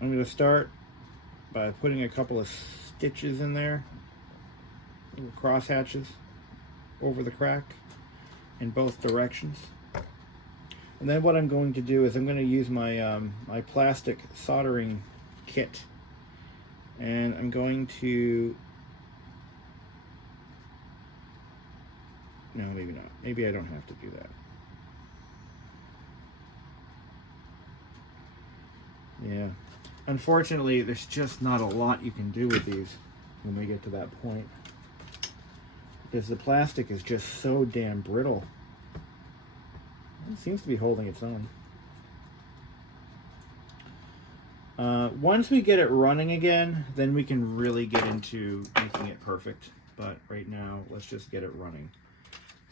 I'm gonna start by putting a couple of stitches in there, little cross hatches over the crack in both directions. And then what I'm going to do is I'm going to use my my plastic soldering kit, and I'm going to, no, maybe not. Maybe I don't have to do that. Yeah. Unfortunately, there's just not a lot you can do with these when we get to that point, because the plastic is just so damn brittle. It seems to be holding its own. Once we get it running again, then we can really get into making it perfect. But right now, let's just get it running.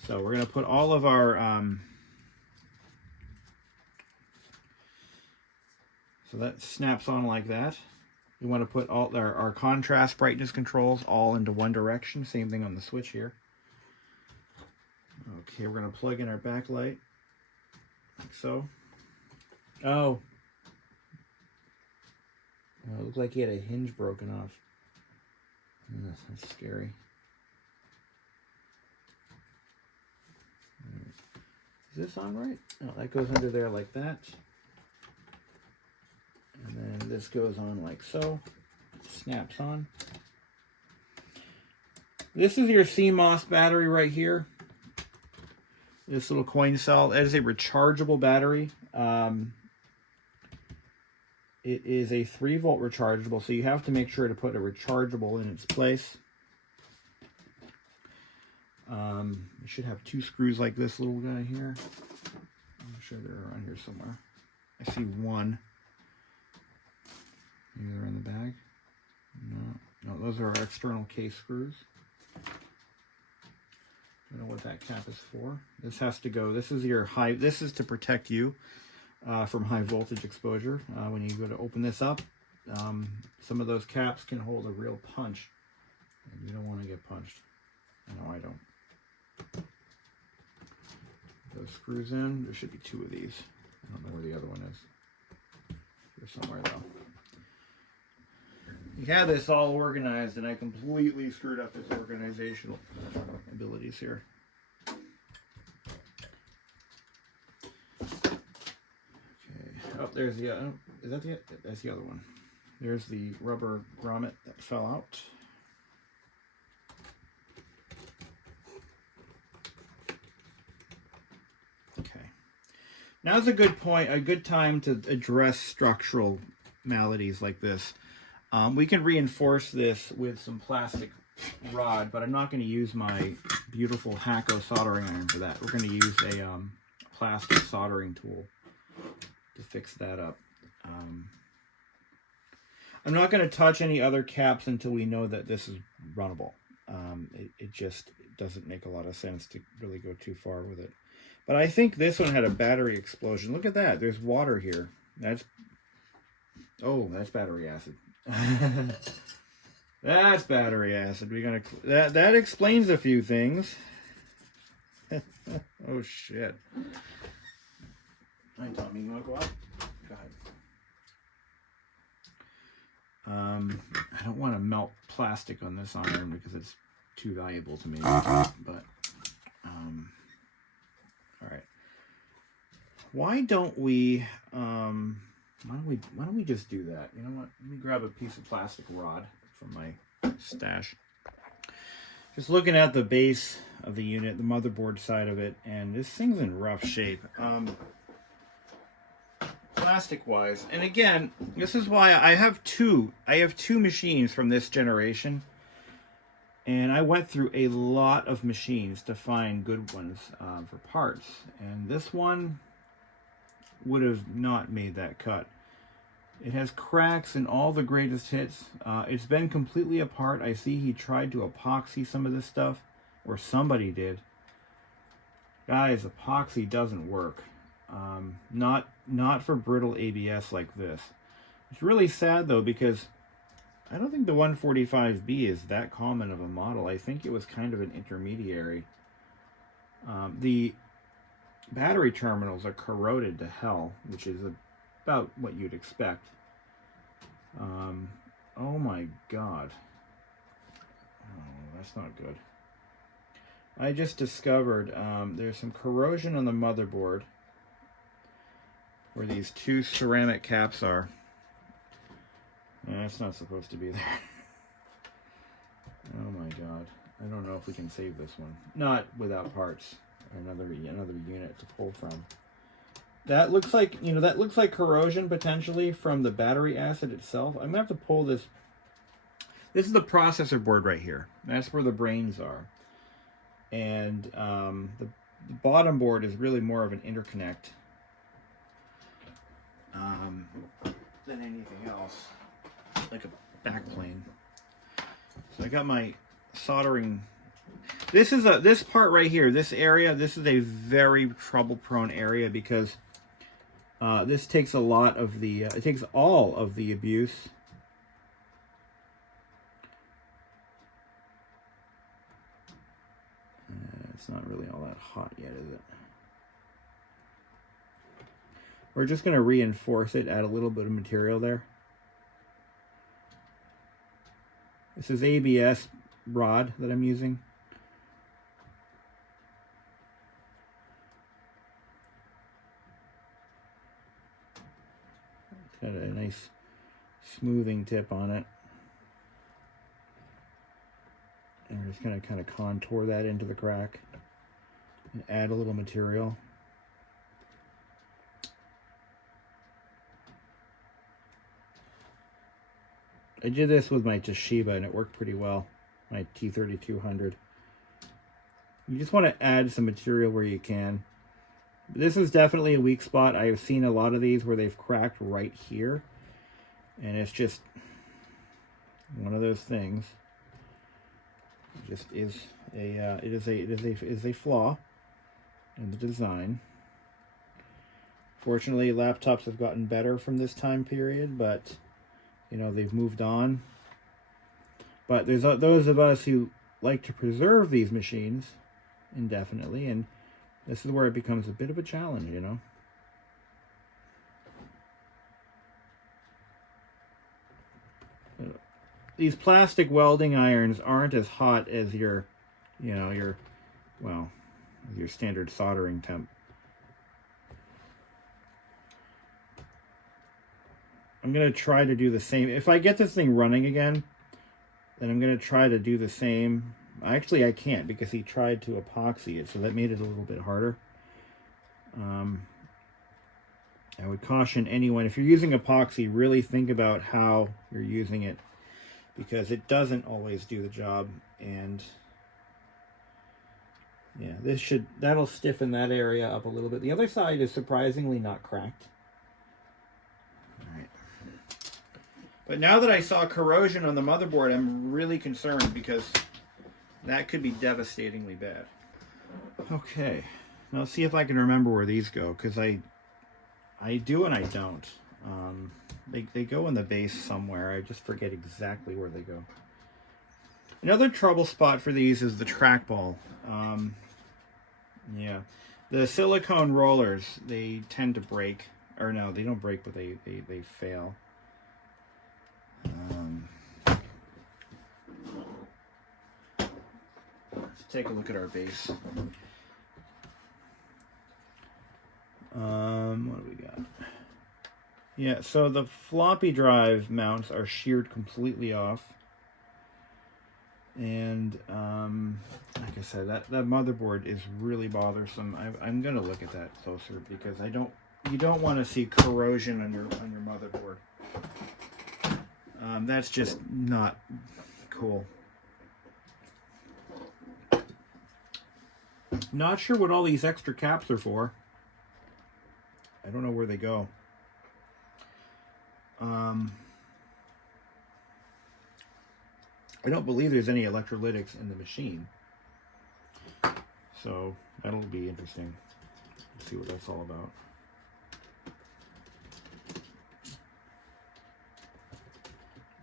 So we're going to put all of our... so that snaps on like that. We want to put all our contrast brightness controls all into one direction. Same thing on the switch here. Okay, we're going to plug in our backlight. Like so. Oh. Oh, it looked like he had a hinge broken off. Oh, that's scary. Is this on right? Oh, that goes under there like that. And then this goes on like so. It snaps on. This is your CMOS battery right here. This little coin cell. It is a rechargeable battery. It is a 3-volt rechargeable, so you have to make sure to put a rechargeable in its place. You should have 2 screws like this little guy here. I'm sure they're around here somewhere. I see one. Maybe they're in the bag. No, those are our external case screws. I don't know what that cap is for. This has to go. This is your high. This is to protect you from high voltage exposure. When you go to open this up, some of those caps can hold a real punch, and you don't want to get punched. No, I don't. Those screws in. There should be 2 of these. I don't know where the other one is. Here somewhere though. You had this all organized, and I completely screwed up its organizational abilities here. Okay. Oh, there's the other. Is that the? That's the other one. There's the rubber grommet that fell out. Okay. Now's a good time to address structural maladies like this. We can reinforce this with some plastic rod, but I'm not going to use my beautiful Hacko soldering iron for that. We're going to use a plastic soldering tool to fix that up. I'm not going to touch any other caps until we know that this is runnable. It just doesn't make a lot of sense to really go too far with it. But I think this one had a battery explosion. Look at that. There's water here. That's battery acid. That's battery acid. That explains a few things. Oh shit. Hi Tommy, you wanna go up? Go ahead. I don't want to melt plastic on this iron because it's too valuable to me. But all right. Why don't we just do that? You know what? Let me grab a piece of plastic rod from my stash. Just looking at the base of the unit, the motherboard side of it, and this thing's in rough shape. Plastic-wise, and again, this is why I have two machines from this generation, and I went through a lot of machines to find good ones for parts, and this one would have not made that cut. It has cracks in all the greatest hits. It's been completely apart. I see he tried to epoxy some of this stuff, or somebody did. Guys, epoxy doesn't work. Not for brittle ABS like this. It's really sad though, because I don't think the 145B is that common of a model. I think it was kind of an intermediary. The battery terminals are corroded to hell, which is about what you'd expect. Oh my god. Oh, that's not good. I just discovered there's some corrosion on the motherboard where these 2 ceramic caps are. That's not supposed to be there. Oh my god. I don't know if we can save this one. Not without parts. Another unit to pull from. That looks like, that looks like corrosion potentially from the battery acid itself. I'm gonna have to pull this. This is the processor board right here. That's where the brains are. And the bottom board is really more of an interconnect than anything else, like a backplane. So I got my soldering. This part right here, this area, this is a very trouble-prone area because this takes a lot of the, it takes all of the abuse. It's not really all that hot yet, is it? We're just going to reinforce it, add a little bit of material there. This is ABS rod that I'm using. It's got a nice smoothing tip on it. There's just going to kind of contour that into the crack and add a little material. I did this with my Toshiba and it worked pretty well, my T3200. You just want to add some material where you can. This is definitely a weak spot. I've seen a lot of these where they've cracked right here, and it's just one of those things. It just is it is a flaw in the design. Fortunately, laptops have gotten better from this time period, but you know, they've moved on. But there's those of us who like to preserve these machines indefinitely, and this is where it becomes a bit of a challenge, you know. These plastic welding irons aren't as hot as your, you know, your standard soldering temp. I'm going to try to do the same. If I get this thing running again, then I'm going to try to do the same. Actually, I can't because he tried to epoxy it, so that made it a little bit harder. I would caution anyone, if you're using epoxy, really think about how you're using it, because it doesn't always do the job. And yeah, that'll stiffen that area up a little bit. The other side is surprisingly not cracked. All right. But now that I saw corrosion on the motherboard, I'm really concerned because that could be devastatingly bad. Okay, now let's see if I can remember where these go, because I do and I don't. They go in the base somewhere. I just forget exactly where they go. Another trouble spot for these is the trackball. Yeah, the silicone rollers, they tend to break. Or no, they don't break, but they fail. Let's take a look at our base. What do we got? Yeah, so the floppy drive mounts are sheared completely off. And like I said, that motherboard is really bothersome. I'm going to look at that closer because you don't want to see corrosion on your motherboard. That's just not cool. Not sure what all these extra caps are for. I don't know where they go. I don't believe there's any electrolytics in the machine. So that'll be interesting. Let's see what that's all about.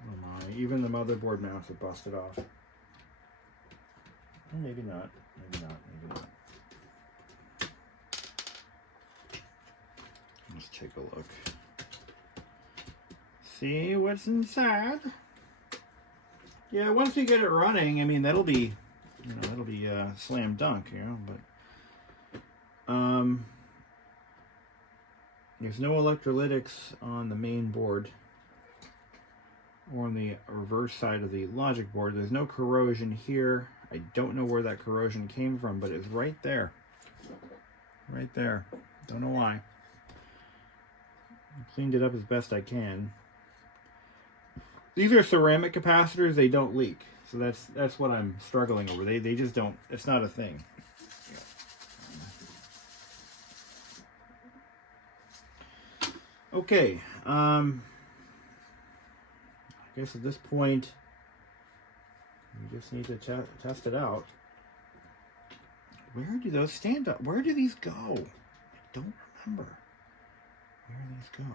Oh my, even the motherboard mounts are busted off. Well, maybe not. Maybe not. Maybe not. Let's take a look. See what's inside. Yeah, once we get it running, I mean, that'll be, you know, that'll be a slam dunk, you know, but there's no electrolytics on the main board or on the reverse side of the logic board. There's no corrosion here. I don't know where that corrosion came from, but it's right there. Right there. Don't know why. I cleaned it up as best I can. These are ceramic capacitors, they don't leak. So that's what I'm struggling over. They just don't, it's not a thing. Okay, I guess at this point, we just need to test it out. Where do those stand up? Where do these go? I don't remember. Where do these go?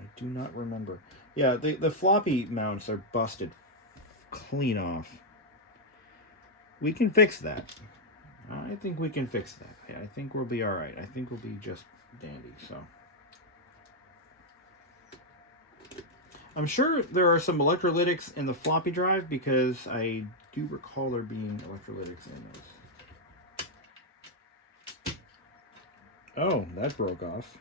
I do not remember. Yeah, the floppy mounts are busted clean off. We can fix that. I think we can fix that. I think we'll be all right. I think we'll be just dandy. So I'm sure there are some electrolytics in the floppy drive because I do recall there being electrolytics in those. Oh, that broke off.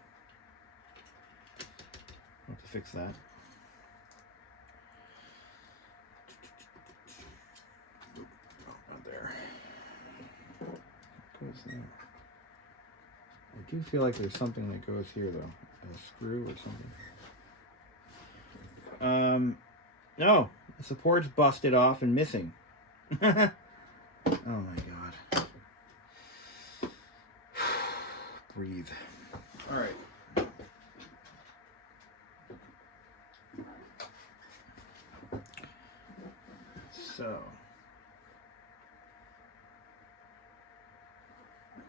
I'll have to fix that. do feel like there's something that goes here, though. A screw or something. No, the support's busted off and missing. Oh my god. Breathe. All right. So.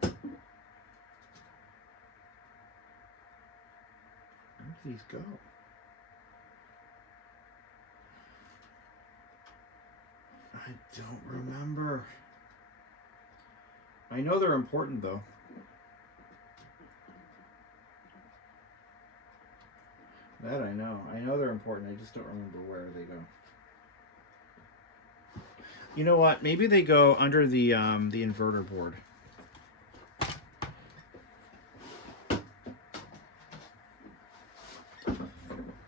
Where do these go? I don't remember. I know they're important, though. That I know. I know they're important. I just don't remember where they go. You know what? Maybe they go under the inverter board.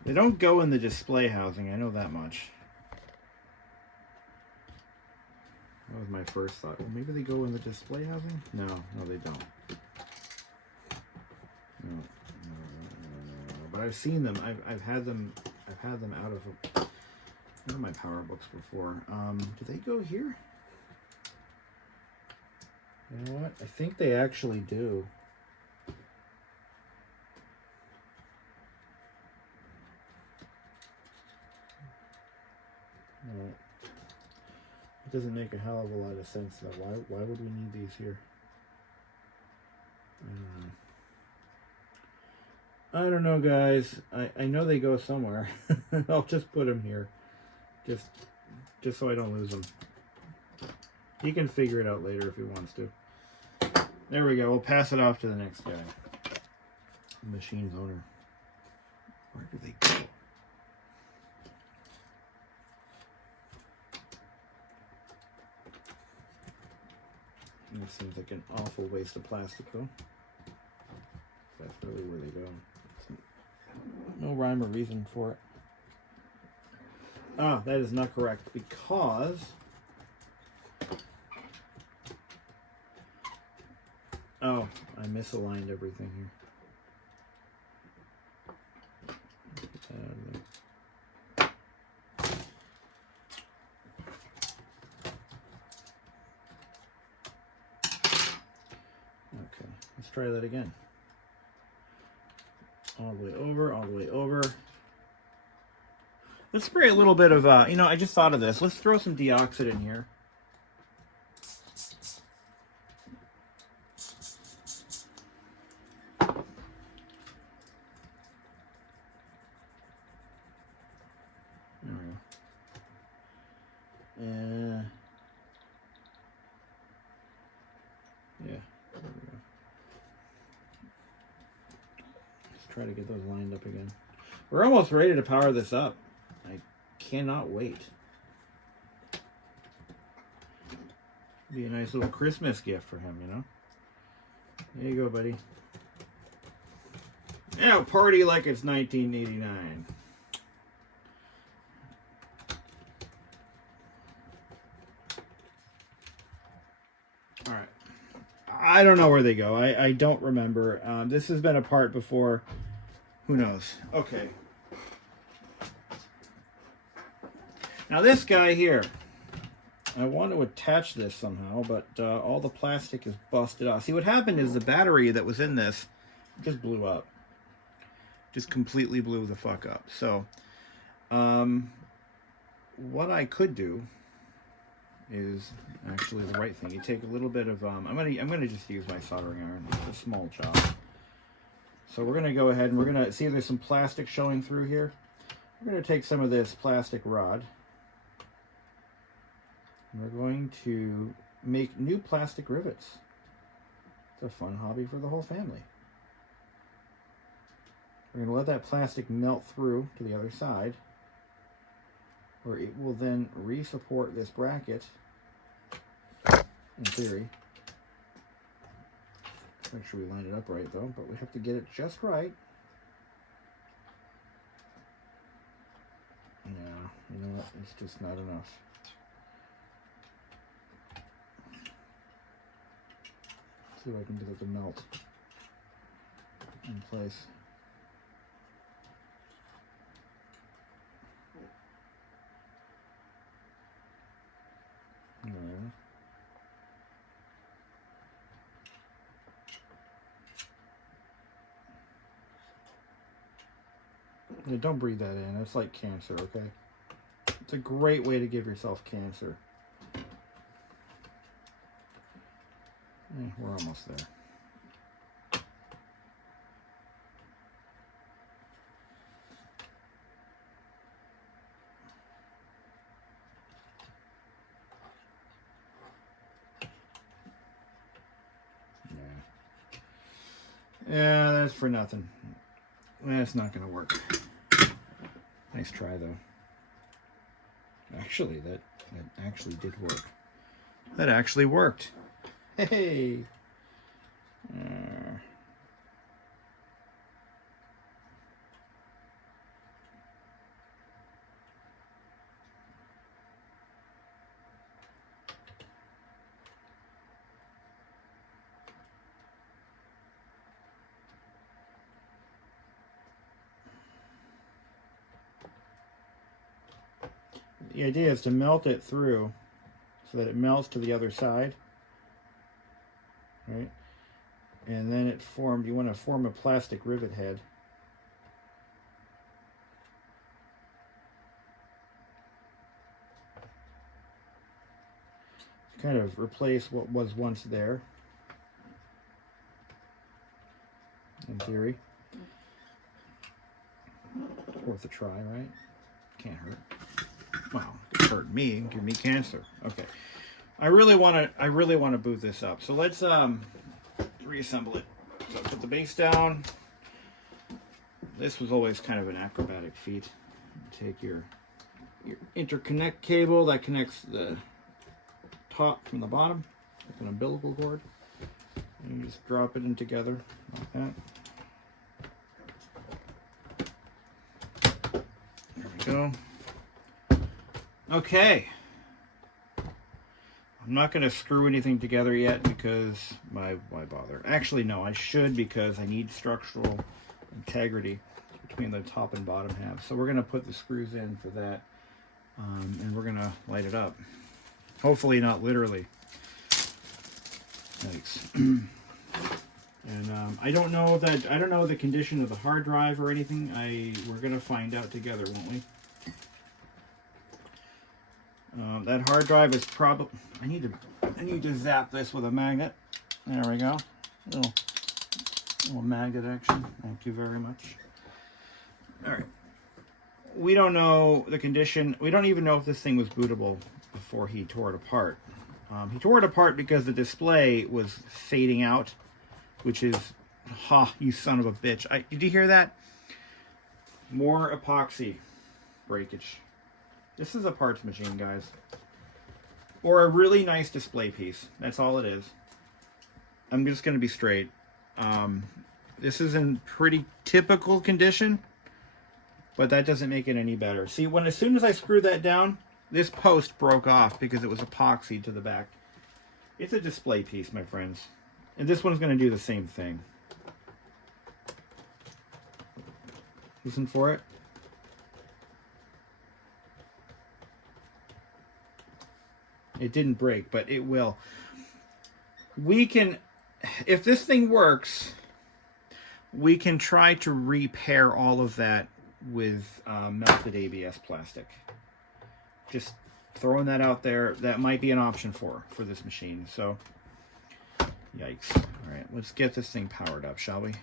They don't go in the display housing. I know that much. That was my first thought. Well, maybe they go in the display housing? No, they don't. No. But I've seen them. I've had them out of my Powerbooks before. Do they go here? You know what? I think they actually do. No. It doesn't make a hell of a lot of sense though. Why would we need these here? I don't know, guys. I know they go somewhere. I'll just put them here, just so I don't lose them. He can figure it out later if he wants to. There we go. We'll pass it off to the next guy. Machine's owner. Where do they go? This seems like an awful waste of plastic, though. That's really where they go. No rhyme or reason for it. Ah, that is not correct, because oh, I misaligned everything here. Okay, let's try that again. All the way over, all the way over. Let's spray a little bit of, you know, I just thought of this. Let's throw some deoxit in here. There we go. Yeah. There we go. Let's try to get those lined up again. We're almost ready to power this up. I cannot wait. Be a nice little Christmas gift for him, you know? There you go, buddy. Now party like it's 1989. All right. I don't know where they go. I don't remember. This has been a part before. Who knows? Okay. Now this guy here, I want to attach this somehow, but all the plastic is busted off. See, what happened is the battery that was in this just blew up. Just completely blew the fuck up. So, what I could do is actually the right thing. You take a little bit of, I'm gonna just use my soldering iron. It's a small job. So we're gonna go ahead and we're gonna see if there's some plastic showing through here. We're gonna take some of this plastic rod. We're going to make new plastic rivets. It's a fun hobby for the whole family. We're going to let that plastic melt through to the other side, where it will then re-support this bracket, in theory. Make sure we line it up right though, but we have to get it just right. Yeah, you know what, it's just not enough. See what I can do with the melt. in place. Yeah, don't breathe that in. It's like cancer, okay? It's a great way to give yourself cancer. We're almost there. Yeah, that's for nothing. That's not going to work. Nice try, though. Actually, that actually did work. That actually worked. Hey! The idea is to melt it through so that it melts to the other side. Right? And then you want to form a plastic rivet head. Kind of replace what was once there, in theory. Worth a try, right? Can't hurt. Well, it could hurt me and give me cancer. Okay. I really want to boot this up. So let's reassemble it. So put the base down. This was always kind of an acrobatic feat. Take your interconnect cable that connects the top from the bottom with an umbilical cord, and you just drop it in together like that. There we go. Okay. I'm not going to screw anything together yet because why bother? Actually, no, I should, because I need structural integrity between the top and bottom half. So we're going to put the screws in for that, and we're going to light it up. Hopefully not literally. Thanks. And I don't know the condition of the hard drive or anything. We're going to find out together, won't we? That hard drive is probably... I need to zap this with a magnet. There we go. Little magnet action. Thank you very much. All right. We don't know the condition. We don't even know if this thing was bootable before he tore it apart. He tore it apart because the display was fading out, which is... you son of a bitch. Did you hear that? More epoxy breakage. This is a parts machine, guys. Or a really nice display piece. That's all it is. I'm just going to be straight. This is in pretty typical condition, but that doesn't make it any better. See, as soon as I screwed that down, this post broke off because it was epoxy to the back. It's a display piece, my friends. And this one's going to do the same thing. Listen for it. It didn't break, but it will. We can, if this thing works, we can try to repair all of that with melted ABS plastic. Just throwing that out there. That might be an option for this machine. So, yikes. All right, let's get this thing powered up, shall we?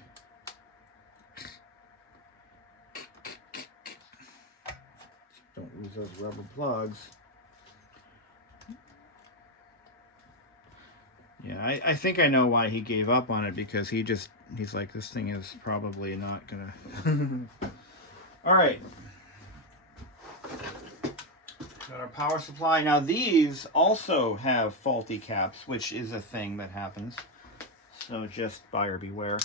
Don't lose those rubber plugs. Yeah, I think I know why he gave up on it, because he's like, this thing is probably not gonna... All right. Got our power supply. Now these also have faulty caps, which is a thing that happens. So just buyer beware.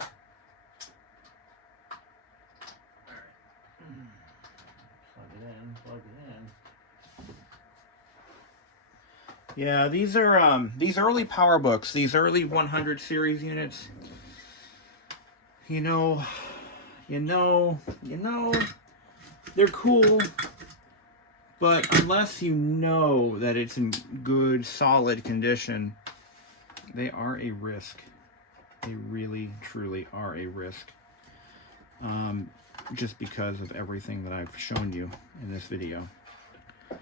All right. Plug it in. Yeah, these are these early Powerbooks, these early 100 series units. You know, they're cool, but unless you know that it's in good, solid condition, they are a risk. They really, truly are a risk. Just because of everything that I've shown you in this video. All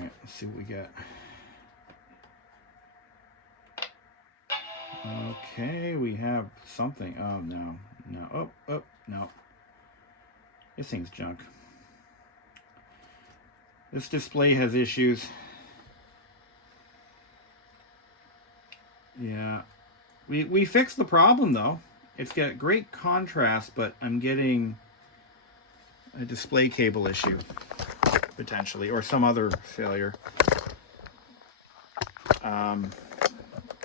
right, let's see what we got. Okay, we have something. Oh, no. Oh, no. This thing's junk. This display has issues. Yeah. We fixed the problem, though. It's got great contrast, but I'm getting a display cable issue, potentially, or some other failure.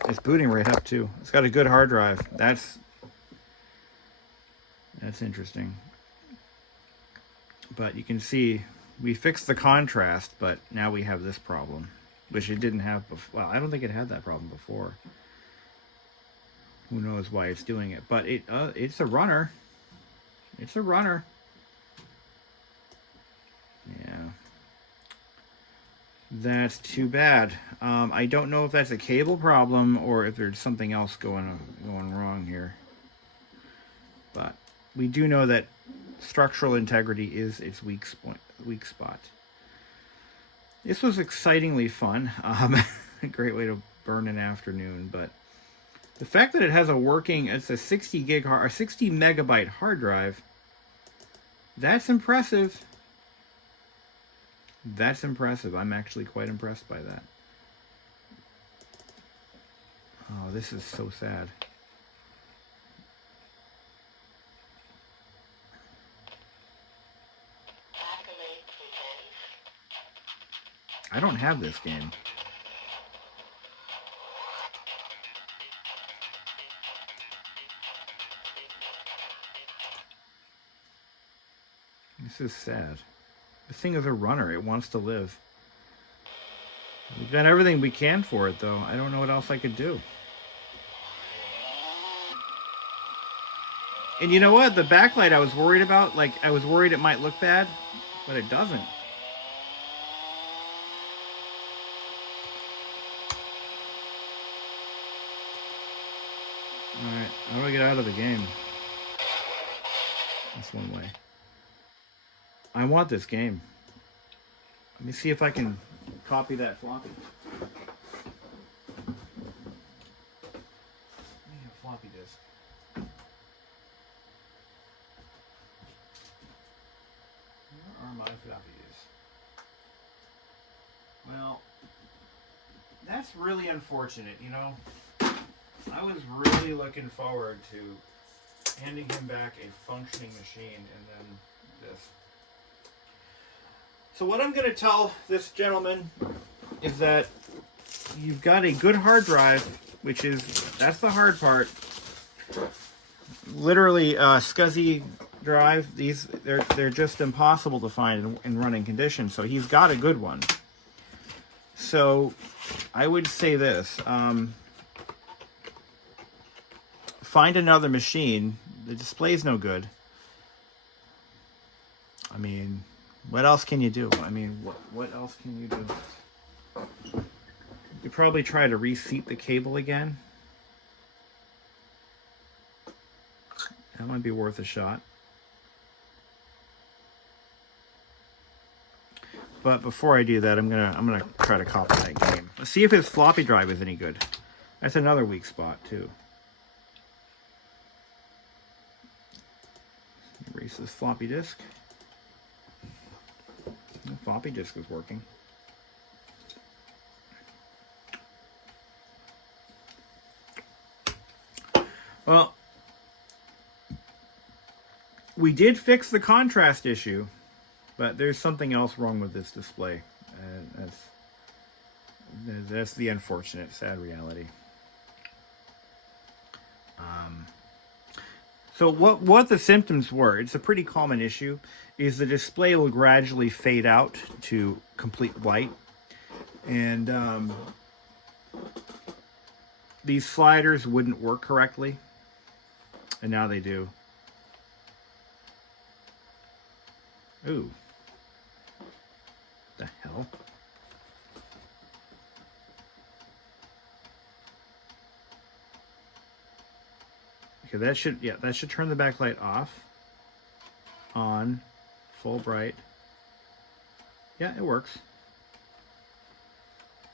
It's booting right up, too. It's got a good hard drive. That's interesting. But you can see we fixed the contrast, but now we have this problem, which it didn't have before. Well, I don't think it had that problem before. Who knows why it's doing it? But it's a runner. It's a runner. Yeah. That's too bad. I don't know if that's a cable problem or if there's something else going wrong here. But we do know that structural integrity is its weak spot. This was excitingly fun. A great way to burn an afternoon, but the fact that it has it's a 60 megabyte hard drive, that's impressive. That's impressive. I'm actually quite impressed by that. Oh, this is so sad. I don't have this game. This is sad. This thing is a runner. It wants to live. We've done everything we can for it, though. I don't know what else I could do. And you know what? The backlight I was worried about, I was worried it might look bad, but it doesn't. Alright, how do I get out of the game? That's one way. I want this game. Let me see if I can copy that floppy. I need a floppy disk. Where are my floppies? Well, that's really unfortunate, you know. I was really looking forward to handing him back a functioning machine, and then this. So what I'm going to tell this gentleman is that you've got a good hard drive, that's the hard part. Literally, SCSI drive, they're just impossible to find in running condition. So he's got a good one. So I would say this. Find another machine. The display's no good. I mean, what else can you do? I mean, what else can you do? You could probably try to reseat the cable again. That might be worth a shot. But before I do that, I'm gonna try to copy that game. Let's see if his floppy drive is any good. That's another weak spot too. Erase this floppy disk. The floppy disk is working. Well, we did fix the contrast issue, but there's something else wrong with this display. That's the unfortunate, sad reality. So what the symptoms were, it's a pretty common issue, is the display will gradually fade out to complete white. And these sliders wouldn't work correctly, and now they do. Ooh. The hell? Okay, that should turn the backlight off. On. Full bright. Yeah, it works.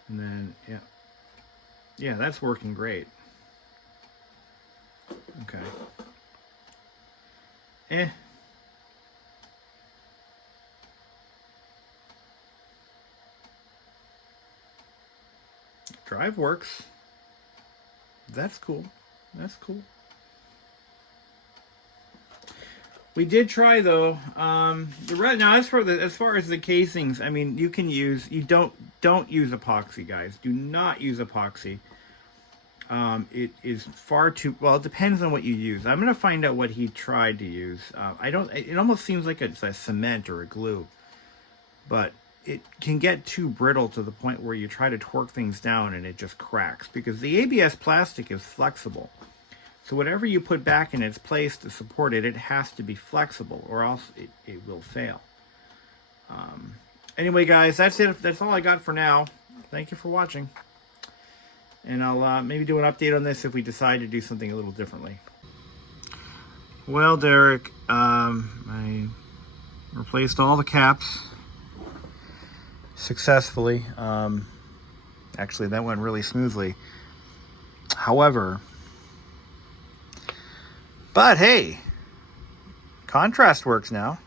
And then, yeah. Yeah, that's working great. Okay. Drive works. That's cool. That's cool. We did try though. Now as far as the casings, I mean, you can use. Don't use epoxy, guys. Do not use epoxy. It is far too well. It depends on what you use. I'm gonna find out what he tried to use. I don't. It almost seems like it's a cement or a glue, but it can get too brittle to the point where you try to torque things down and it just cracks because the ABS plastic is flexible. So whatever you put back in its place to support it, it has to be flexible or else it will fail. Anyway, guys, that's it. That's all I got for now. Thank you for watching. And I'll maybe do an update on this if we decide to do something a little differently. Well, Derek, I replaced all the caps successfully. Actually, that went really smoothly. However, but hey, contrast works now.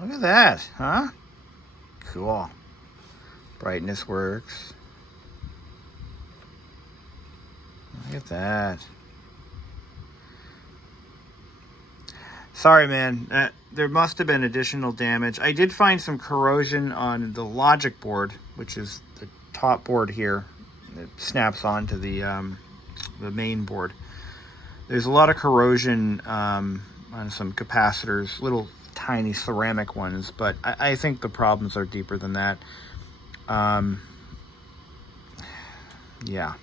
Look at that, huh? Cool. Brightness works. Look at that. Sorry, man. There must have been additional damage. I did find some corrosion on the logic board, which is the top board here. It snaps onto the main board. There's a lot of corrosion on some capacitors, little tiny ceramic ones, but I think the problems are deeper than that. Yeah.